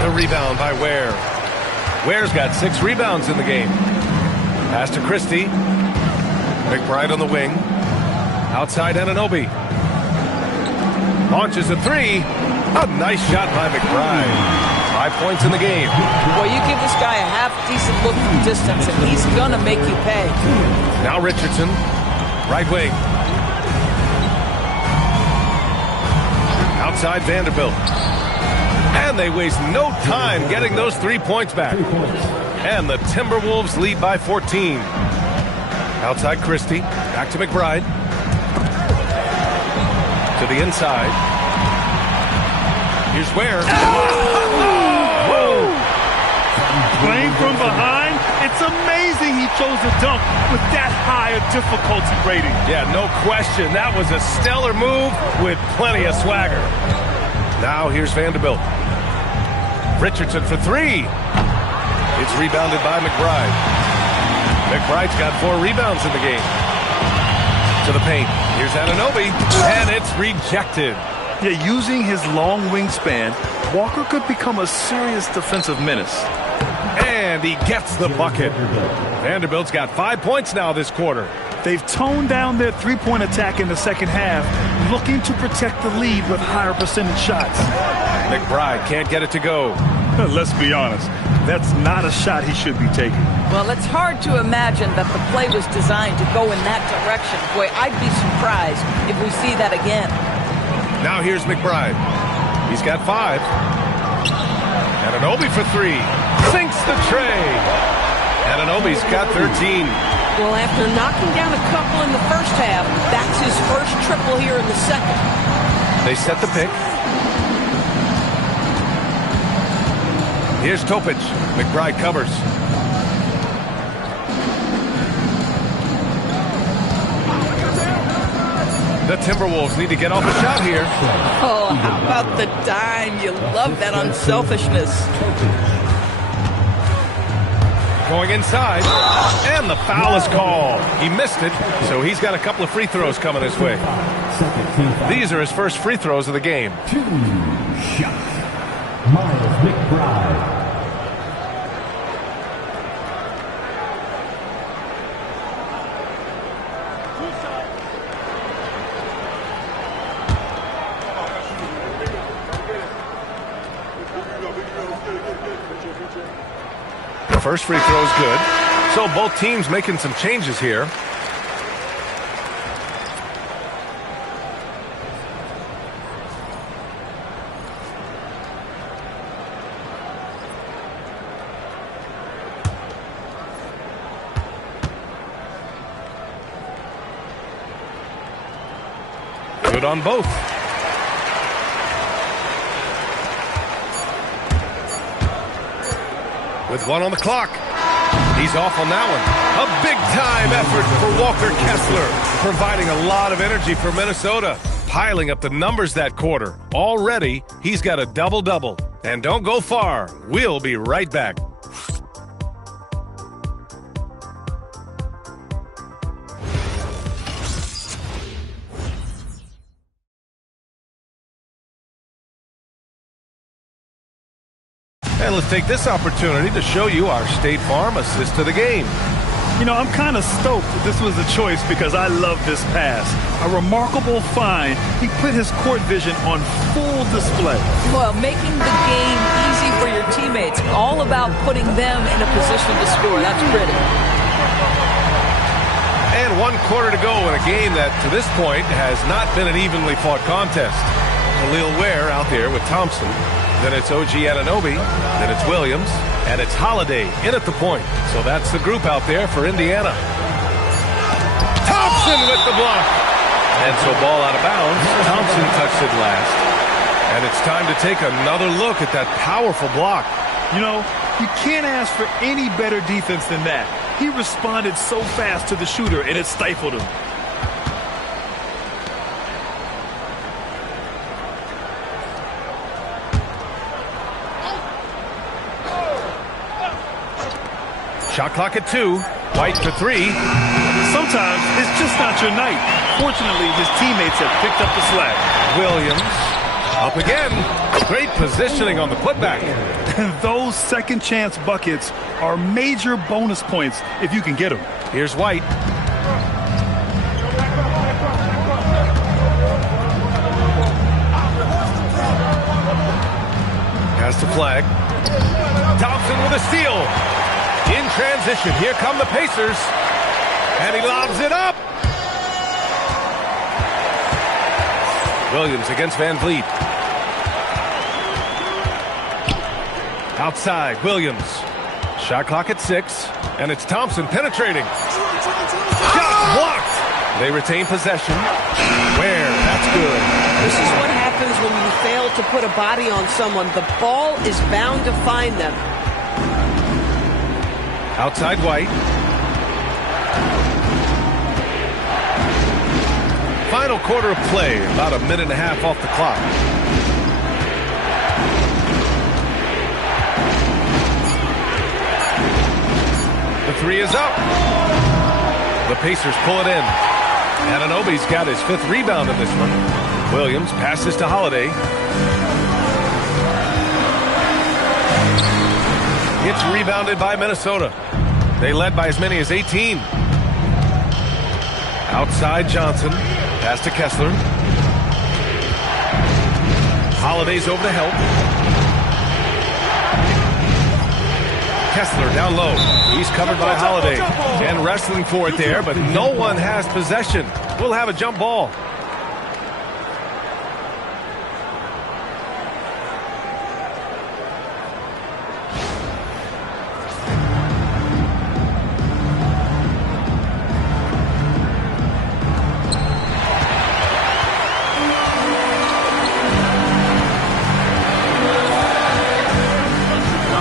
The rebound by Ware. Ware's got 6 rebounds in the game. Pass to Christie. McBride on the wing. Outside Anunoby. Launches a 3. A nice shot by McBride. 5 points in the game. Well, you give this guy a half-decent look from distance, and he's going to make you pay. Now Richardson. Right wing. Outside Vanderbilt. And they waste no time getting those 3 points back. And the Timberwolves lead by 14. Outside Christie. Back to McBride. To the inside. Here's Ware. Playing from behind. It's amazing he chose to dunk with that high a difficulty rating. Yeah, no question. That was a stellar move with plenty of swagger. Now here's Vanderbilt. Richardson for three. It's rebounded by McBride. McBride's got 4 rebounds in the game. To the paint. Here's Anunoby, and it's rejected. Yeah, using his long wingspan, Walker could become a serious defensive menace. And he gets the bucket. Vanderbilt's got 5 points now this quarter. They've toned down their three-point attack in the second half, looking to protect the lead with higher percentage shots. McBride can't get it to go. Let's be honest, that's not a shot he should be taking. Well, it's hard to imagine that the play was designed to go in that direction. Boy, I'd be surprised if we see that again. Now here's McBride. He's got 5. Anunoby for 3. Sinks the tray. Anunoby's got 13. Well, after knocking down a couple in the first half, that's his first triple here in the second. They set the pick. Here's Topic. McBride covers. The Timberwolves need to get off a shot here. Oh, how about the dime? You love that unselfishness. Going inside, and the foul is called. He missed it, so he's got a couple of free throws coming his way. These are his first free throws of the game. 2 shots. Miles McBride. The first free throw is good. So both teams making some changes here. Good on both. With 1 on the clock. He's off on that one. A big-time effort for Walker Kessler, providing a lot of energy for Minnesota, piling up the numbers that quarter. Already, he's got a double-double. And don't go far. We'll be right back. And let's take this opportunity to show you our State Farm assist to the game. You know, I'm kind of stoked this was a choice because I love this pass. A remarkable find. He put his court vision on full display. Well, making the game easy for your teammates. All about putting them in a position to score. That's pretty. And 1 quarter to go in a game that, to this point, has not been an evenly fought contest. Khalil Ware out there with Thompson. Then it's OG Anunoby, then it's Williams, and it's Holiday in at the point. So that's the group out there for Indiana. Thompson with the block. And so ball out of bounds. Thompson touched it last. And it's time to take another look at that powerful block. You know, you can't ask for any better defense than that. He responded so fast to the shooter, and it stifled him. Shot clock at 2. White for 3. Sometimes it's just not your night. Fortunately, his teammates have picked up the slack. Williams up again. Great positioning on the putback. Those second chance buckets are major bonus points if you can get them. Here's White. Has to flag. Thompson with a steal. In transition, here come the Pacers. And he lobs it up. Williams against Van Vliet. Outside, Williams. Shot clock at 6. And it's Thompson penetrating. Shot blocked. They retain possession. Where? That's good. This is what happens when you fail to put a body on someone. The ball is bound to find them. Outside White. Final quarter of play, about a minute and a half off the clock. The three is up. The Pacers pull it in. Anunoby's got his 5th rebound in this one. Williams passes to Holiday. It's rebounded by Minnesota. They led by as many as 18. Outside Johnson. Pass to Kessler. Holiday's over to help. Kessler down low. He's covered by Holiday. And wrestling for it there, but no one has possession. We'll have a jump ball.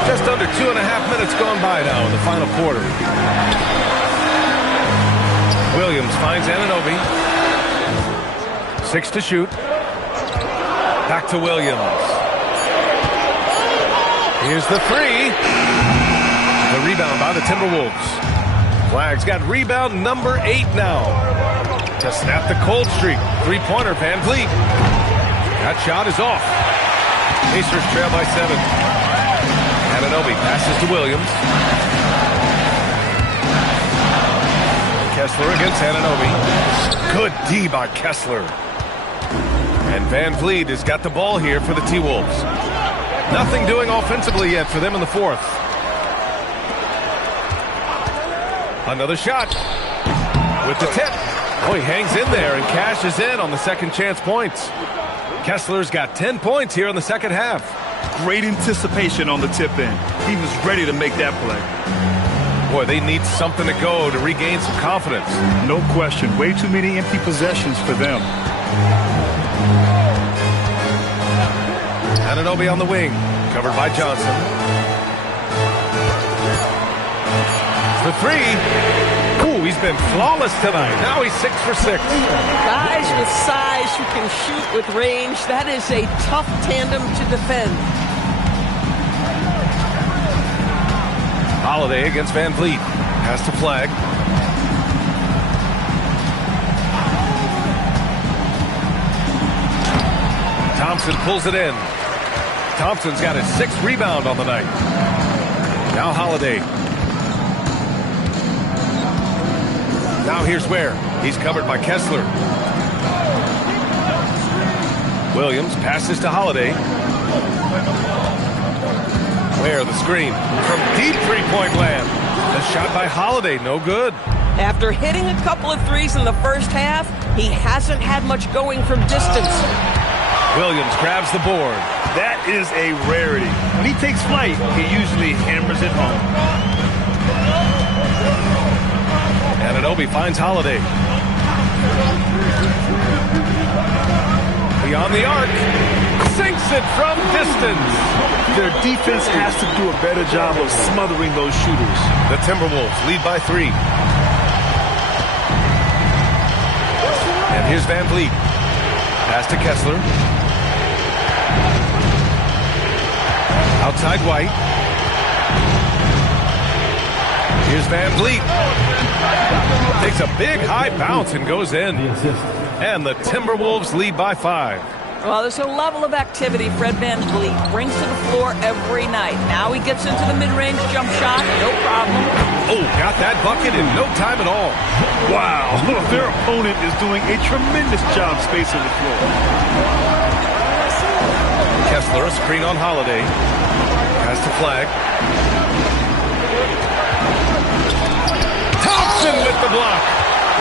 Just under 2.5 minutes gone by now in the final quarter. Williams finds Anunoby. 6 to shoot. Back to Williams. Here's the 3. The rebound by the Timberwolves. Flag's got rebound number 8 now. To snap the cold streak. 3-pointer, Van Vliet. That shot is off. Pacers trail by 7. Anunoby passes to Williams. Kessler against Anunoby. Good D by Kessler. And Van Vliet has got the ball here for the T-Wolves. Nothing doing offensively yet for them in the 4th. Another shot with the tip. Oh, he hangs in there and cashes in on the second chance points. Kessler's got 10 points here in the second half. Great anticipation on the tip in. He was ready to make that play. Boy, they need something to go to regain some confidence. No question. Way too many empty possessions for them. Anunoby on the wing, covered by Johnson. The 3. Ooh, he's been flawless tonight. Now he's 6 for 6. Guys with size who can shoot with range, that is a tough tandem to defend. Holiday against Van Vliet. Pass to Flag. Thompson pulls it in. Thompson's got his 6th rebound on the night. Now Holiday. Now here's Ware. He's covered by Kessler. Williams passes to Holiday. Ware the screen from deep 3-point land. The shot by Holiday, no good. After hitting a couple of threes in the first half, he hasn't had much going from distance. Williams grabs the board. That is a rarity. When he takes flight, he usually hammers it home. Anunoby finds Holiday. Beyond the arc. Sinks it from distance. Their defense has to do a better job of smothering those shooters. The Timberwolves lead by 3. And here's Van Vliet. Pass to Kessler. Outside White. Here's Van Vliet. Takes a big high bounce and goes in. And the Timberwolves lead by 5. Well, there's a level of activity Fred Van Vliet brings to the floor every night. Now he gets into the mid-range jump shot, no problem. Oh, got that bucket in no time at all. Wow, their opponent is doing a tremendous job spacing the floor. Kessler, a screen on Holiday. Pass to Flag. Thompson with the block.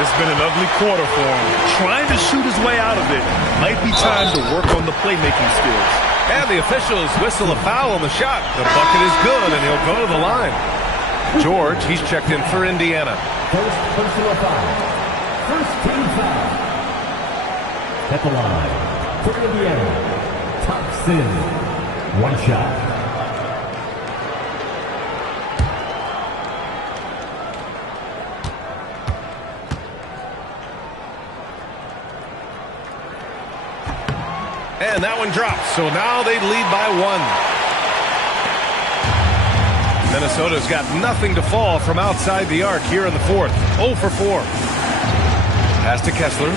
It's been an ugly quarter for him. Trying to shoot his way out of it. Might be time to work on the playmaking skills. And the officials whistle a foul on the shot. The bucket is good, and he'll go to the line. George, he's checked in for Indiana. First personal foul. First team foul. At the line, for Indiana, Thompson. 1 shot. And that one drops. So now they lead by 1. Minnesota's got nothing to fall from outside the arc here in the fourth. 0 for 4. Pass to Kessler.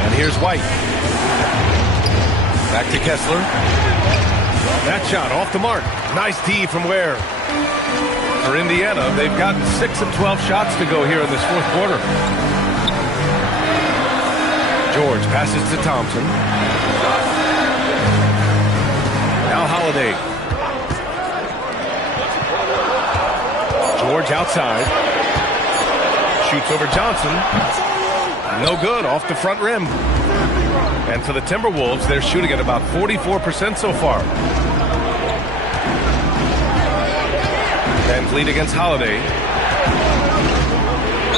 And here's White. Back to Kessler. That shot off the mark. Nice D from Ware. For Indiana, they've gotten 6 of 12 shots to go here in this fourth quarter. George passes to Thompson. Now Holiday. George outside. Shoots over Johnson. No good, off the front rim. And for the Timberwolves, they're shooting at about 44% so far. Van Vliet against Holiday.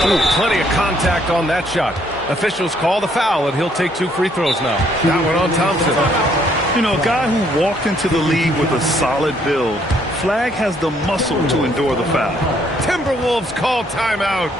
Ooh, plenty of contact on that shot. Officials call the foul, and he'll take 2 free throws now. That one on Thompson. You know, a guy who walked into the league with a solid build. Flag has the muscle to endure the foul. Timberwolves call timeout.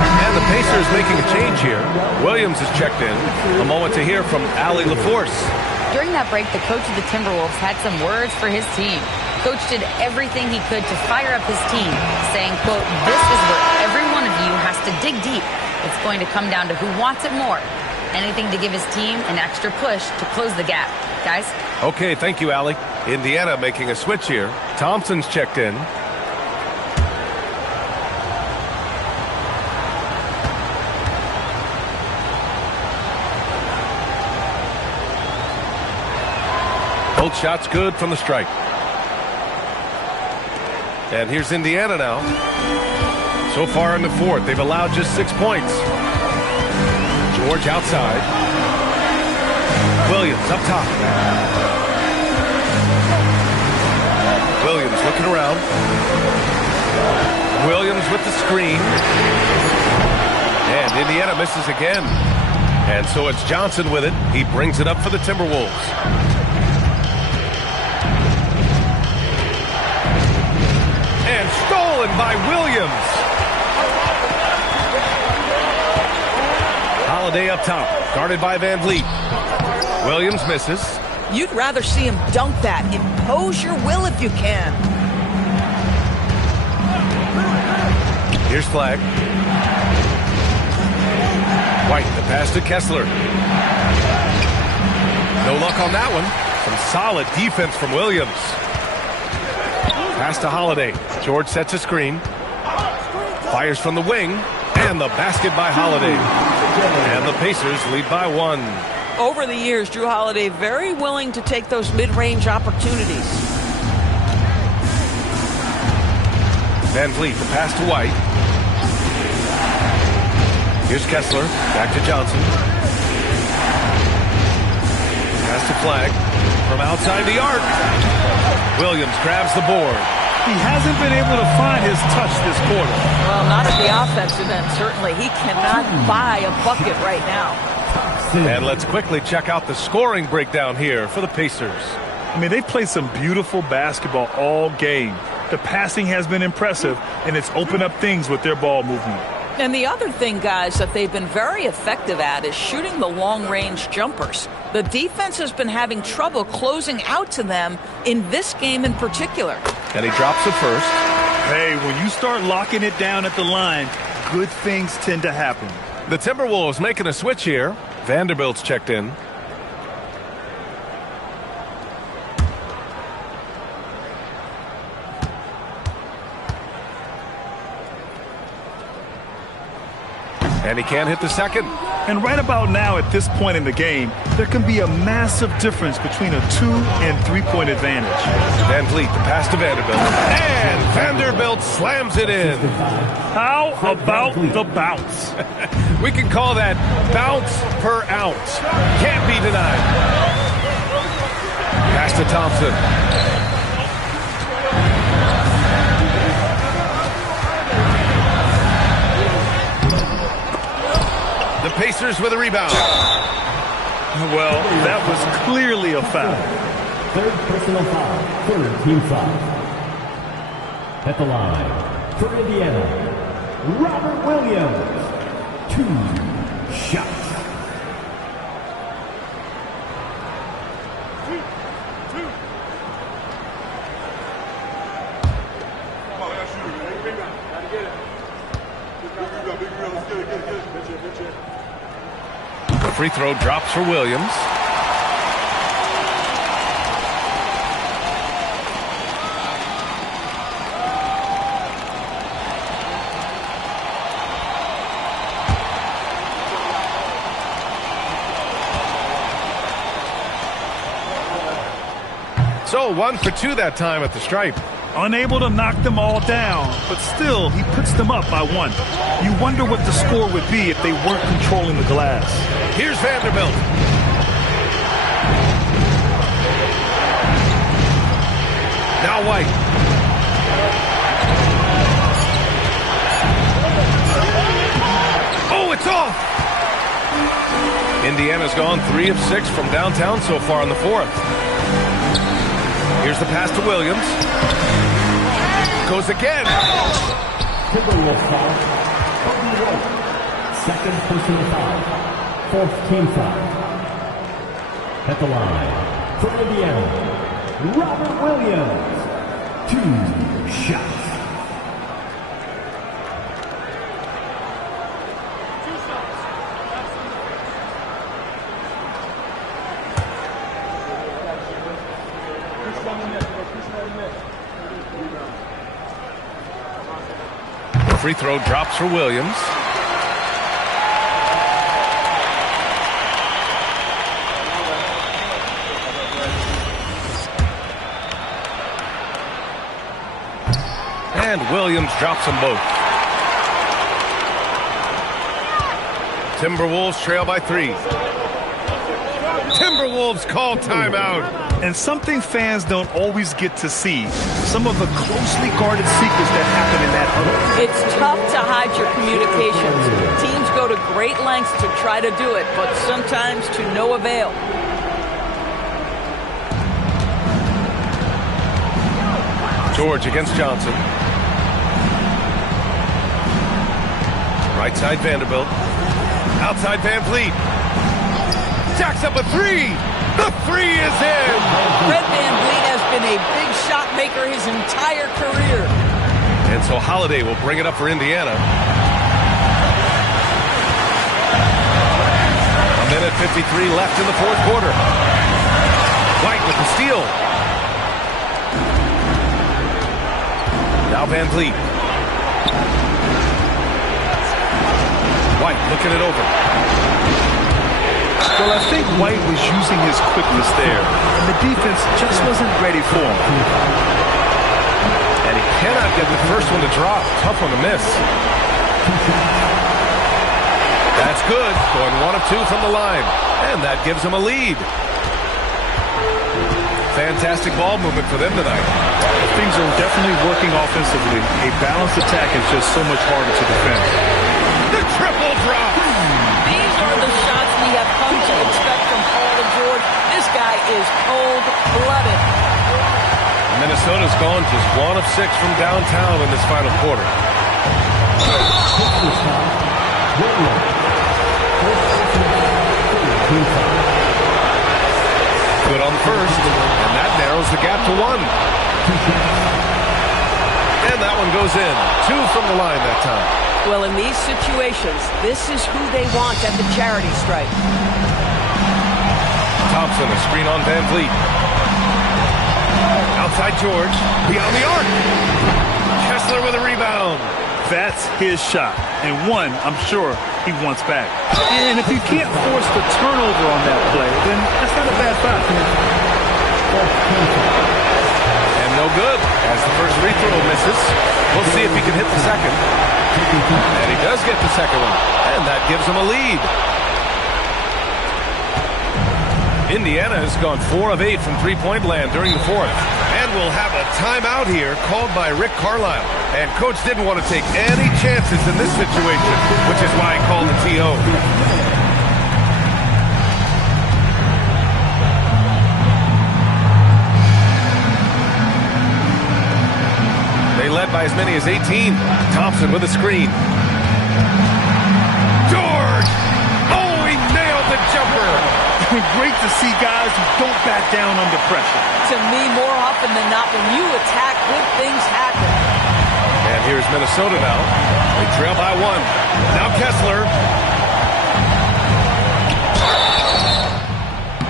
And the Pacers making a change here. Williams has checked in. A moment to hear from Allie LaForce. During that break, the coach of the Timberwolves had some words for his team. Coach did everything he could to fire up his team, saying, quote, "This is where every one of you has to dig deep. It's going to come down to who wants it more. Anything to give his team an extra push to close the gap." Guys? Okay, thank you, Allie. Indiana making a switch here. Thompson's checked in. Both shots good from the strike. And here's Indiana now. So far in the fourth, they've allowed just 6 points. George outside. Williams up top. Williams looking around. Williams with the screen. And Indiana misses again. And so it's Johnson with it. He brings it up for the Timberwolves. And stolen by Williams. Holiday up top, guarded by Van Vliet. Williams misses. You'd rather see him dunk that. Impose your will if you can. Here's Flag. White, the pass to Kessler. No luck on that one. Some solid defense from Williams. Pass to Holiday. George sets a screen. Fires from the wing. And the basket by Holiday. And the Pacers lead by 1. Over the years, Drew Holiday very willing to take those mid-range opportunities. Van Vliet, the pass to White. Here's Kessler. Back to Johnson. Pass to Flag. From outside the arc. Williams grabs the board. He hasn't been able to find his touch this quarter. Well, not at the offensive end, certainly. He cannot buy a bucket right now. And let's quickly check out the scoring breakdown here for the Pacers. I mean, they've played some beautiful basketball all game. The passing has been impressive, and it's opened up things with their ball movement. And the other thing, guys, that they've been very effective at is shooting the long-range jumpers. The defense has been having trouble closing out to them in this game in particular. And he drops it first. Hey, when you start locking it down at the line, good things tend to happen. The Timberwolves making a switch here. Vanderbilt's checked in. And he can't hit the second. And right about now, at this point in the game, there can be a massive difference between a 2- and 3-point advantage. Van Vliet, the pass to Vanderbilt. And Vanderbilt slams it in. How about the bounce? We can call that bounce per ounce. Can't be denied. Pass to Thompson. The Pacers with a rebound. Well, that was clearly a foul. Third personal foul. Third team foul. At the line, for Indiana, Robert Williams. 2 shots. The free throw drops for Williams. So 1 for 2 that time at the stripe. Unable to knock them all down, but still, he puts them up by 1. You wonder what the score would be if they weren't controlling the glass. Here's Vanderbilt. Now White. Oh, it's off! Indiana's gone 3 of 6 from downtown so far in the 4th. Here's the pass to Williams. Goes again. Timberwolves foul. Second personal foul. 4th team foul. At the line, for Indiana, Robert Williams. 2 shots. The free throw drops for Williams. And Williams drops them both. Timberwolves trail by 3. Timberwolves call timeout. And something fans don't always get to see, some of the closely guarded secrets that happen in that huddle. It's tough to hide your communications. Teams go to great lengths to try to do it, but sometimes to no avail. George against Johnson. Right side Vanderbilt. Outside Van Vliet. Jacks up a 3. The 3 is in. Fred Van Vliet has been a big shot maker his entire career. And so Holiday will bring it up for Indiana. A minute 53 left in the 4th quarter. White with the steal. Now Van Vliet. White looking it over. Well, I think White was using his quickness there, and the defense just wasn't ready for him. And he cannot get the first one to drop. Tough one to miss. That's good. Going 1 of 2 from the line. And that gives him a lead. Fantastic ball movement for them tonight. Things are definitely working offensively. A balanced attack is just so much harder to defend. The triple drop. These are the shots we have come to expect from Paul George. This guy is cold-blooded. Minnesota's gone just 1 of 6 from downtown in this final quarter. Good on the first, and that narrows the gap to 1. And that one goes in. 2 from the line that time. Well, in these situations, this is who they want at the charity stripe. Thompson, a screen on Van Vliet. Outside George, beyond the arc. Kessler with a rebound. That's his shot, and one I'm sure he wants back. And if you can't force the turnover on that play, then that's not a bad foul. And no good, as the first free throw misses. We'll see if he can hit the second. And he does get the second one, and that gives him a lead. Indiana has gone 4 of 8 from three-point land during the 4th. And we'll have a timeout here called by Rick Carlisle. And Coach didn't want to take any chances in this situation, which is why he called the TO. ahead by as many as 18. Thompson with a screen. George! Oh, he nailed the jumper! Great to see guys who don't back down under pressure. To me, more often than not, when you attack, good things happen. And here's Minnesota now. They trail by 1. Now Kessler.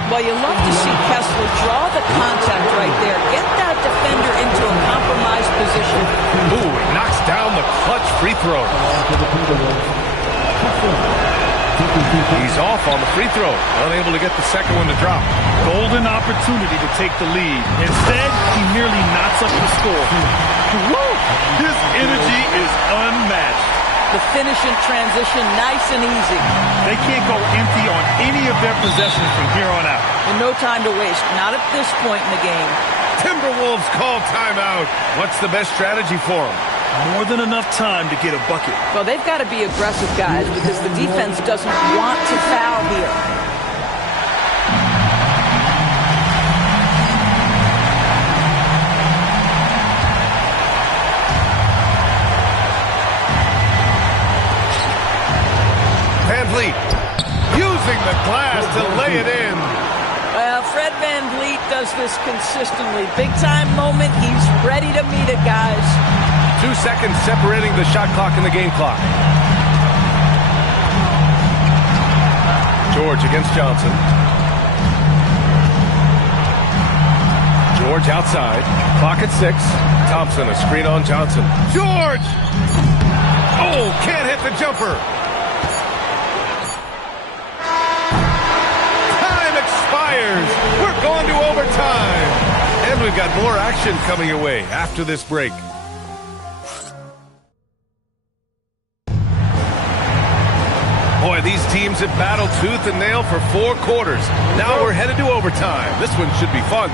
Well, you love to see Kessler draw the contact right there. Get that defender into a compromised position. Ooh, he knocks down the clutch free throw. He's off on the free throw. Unable to get the second one to drop. Golden opportunity to take the lead. Instead, he merely knots up the score. Woo! His energy is unmatched. The finish in transition, nice and easy. They can't go empty on any of their possessions from here on out. And no time to waste, not at this point in the game. Timberwolves call timeout. What's the best strategy for them? More than enough time to get a bucket. Well, they've got to be aggressive, guys, because the defense doesn't want to foul here. VanVleet using the glass to lay it in. Well, Fred VanVleet does this consistently. Big time moment, he's ready to meet it, guys. 2 seconds separating the shot clock and the game clock. George against Johnson. George outside. Clock at 6. Thompson, a screen on Johnson. George! Oh, can't hit the jumper. Time expires. We're going to overtime. And we've got more action coming your way after this break. Boy, these teams have battled tooth and nail for 4 quarters. Now we're headed to overtime. This one should be fun.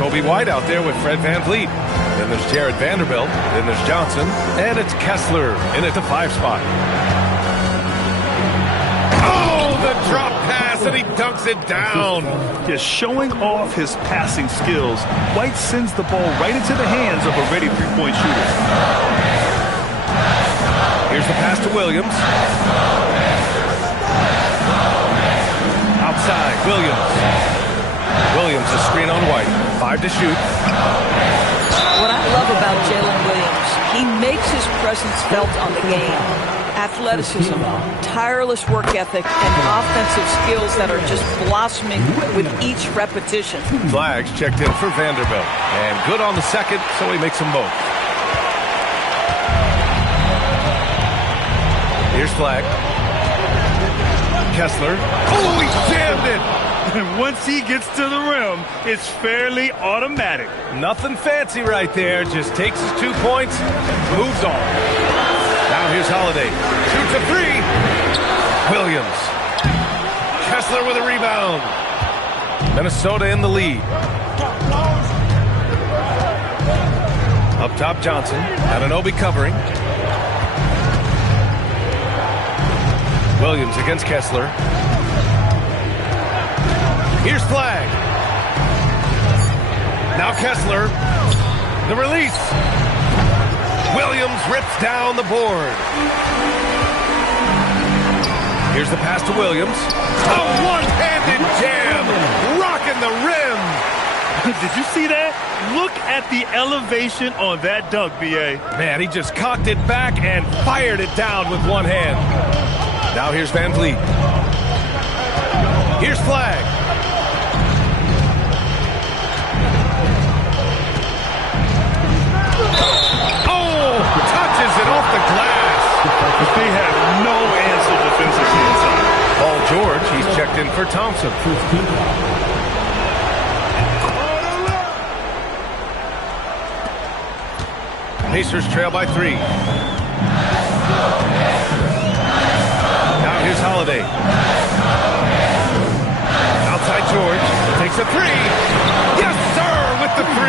Kobe White out there with Fred VanVleet. Then there's Jared Vanderbilt. Then there's Johnson. And it's Kessler in at the 5 spot. Oh, the drop pass, and he dunks it down. Just showing off his passing skills. White sends the ball right into the hands of a ready three-point shooter. Here's the pass to Williams. Outside, Williams. Williams, a screen on White. 5 to shoot. What I love about Jalen Williams, he makes his presence felt on the game. Athleticism, tireless work ethic, and offensive skills that are just blossoming with each repetition. Flags checked in for Vanderbilt. And good on the second, so he makes them both. Here's Flag. Kessler. Oh, he jammed it! And once he gets to the rim, it's fairly automatic. Nothing fancy right there. Just takes his 2 points, moves on. Now here's Holiday. Shoots a 3. Williams. Kessler with a rebound. Minnesota in the lead. Up top, Johnson. Anunoby covering. Williams against Kessler. Here's Flag. Now Kessler. The release. Williams rips down the board. Here's the pass to Williams. A one-handed jam. Rocking the rim. Did you see that? Look at the elevation on that dunk, B.A. Man, he just cocked it back and fired it down with one hand. Now here's VanVleet. Here's Flag. Oh, touches it off the glass. They have no answer defensively inside. Paul George, he's checked in for Thompson. Pacers trail by 3. Now here's Holiday. Outside George. Takes a 3. Yes, sir, with the 3.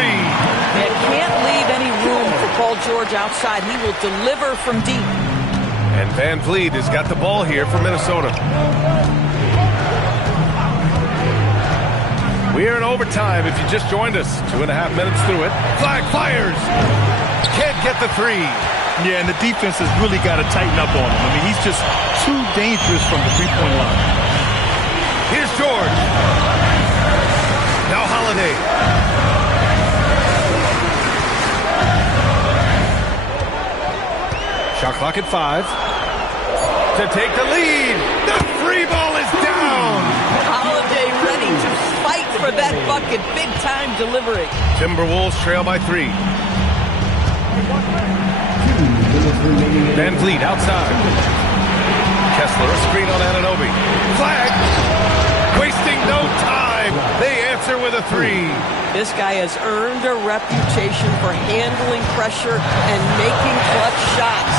You can't leave any room for Paul George outside. He will deliver from deep. And VanVleet has got the ball here for Minnesota. We're in overtime if you just joined us. 2.5 minutes through it. Flag fires. Can't get the three. Yeah, and the defense has really got to tighten up on him. I mean, he's just too dangerous from the three-point line. Here's George. Now Holiday. Shot clock at 5. To take the lead. The free ball is down. Holiday ready to fight for that bucket. Big-time delivery. Timberwolves trail by 3. Van Vliet outside. Kessler, a screen on Anunoby. Flag. Wasting no time. They answer with a 3. This guy has earned a reputation for handling pressure and making clutch shots.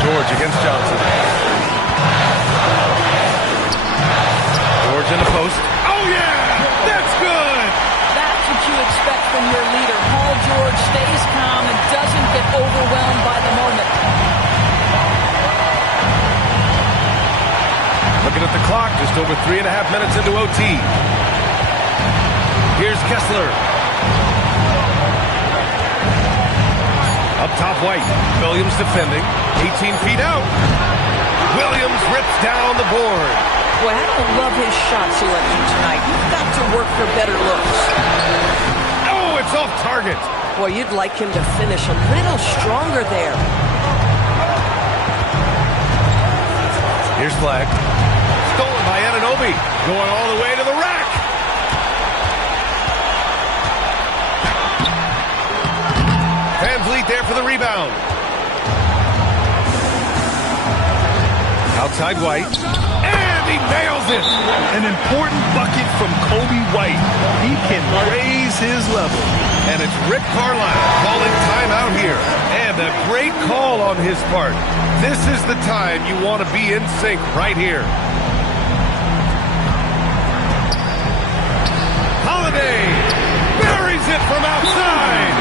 George against Johnson. George in the post. Oh, yeah! That's good! That's what you expect from your leader. Paul George stays calm and doesn't get overwhelmed by the moment. Looking at the clock, just over 3.5 minutes into OT. Here's Kessler. Up top, White. Williams defending. 18 feet out. Williams rips down the board. Boy, I don't love his shot selection tonight. He's got to work for better looks. Oh, it's off target. Boy, you'd like him to finish a little stronger there. Here's Flag. Stolen by Anunoby. Going all the way to the rack. Van Vliet there for the rebound. Outside White. And he nails it. An important bucket from Kobe White. He can raise his level. And it's Rick Carlisle calling timeout here. And a great call on his part. This is the time you want to be in sync right here. Holiday buries it from outside.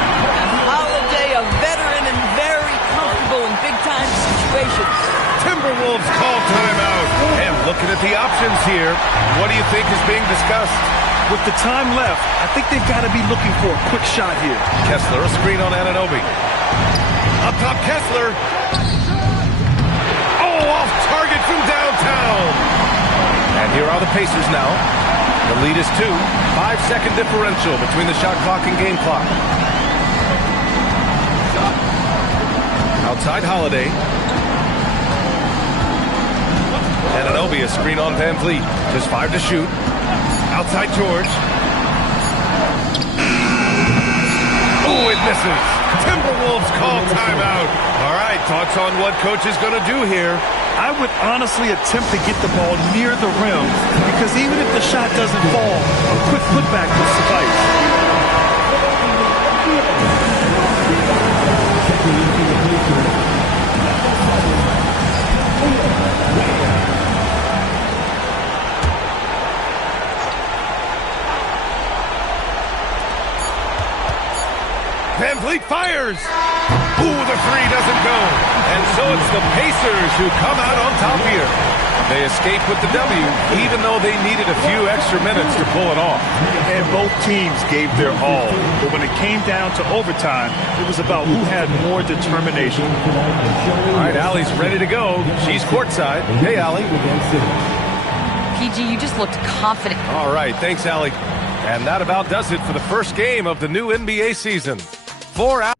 Holiday, a veteran and very comfortable in big-time situations. Timberwolves call timeout. And looking at the options here, what do you think is being discussed? With the time left, I think they've got to be looking for a quick shot here. Kessler, a screen on Anunoby. Up top, Kessler. Oh, off target from downtown. And here are the Pacers now. The lead is 2. 5-second differential between the shot clock and game clock. Outside Holiday. Anunoby, a screen on Van Vliet. Just 5 to shoot. Outside George. Oh, it misses. Timberwolves call timeout. All right, thoughts on what coach is going to do here? I would honestly attempt to get the ball near the rim because even if the shot doesn't fall, a quick putback will suffice. Van Vliet fires. Ooh, the 3 doesn't go. And so it's the Pacers who come out on top here. They escape with the W, even though they needed a few extra minutes to pull it off. And both teams gave their all. But when it came down to overtime, it was about who had more determination. All right, Allie's ready to go. She's courtside. Hey, Allie. PG, you just looked confident. All right, thanks, Allie. And that about does it for the first game of the new NBA season. 4 hours.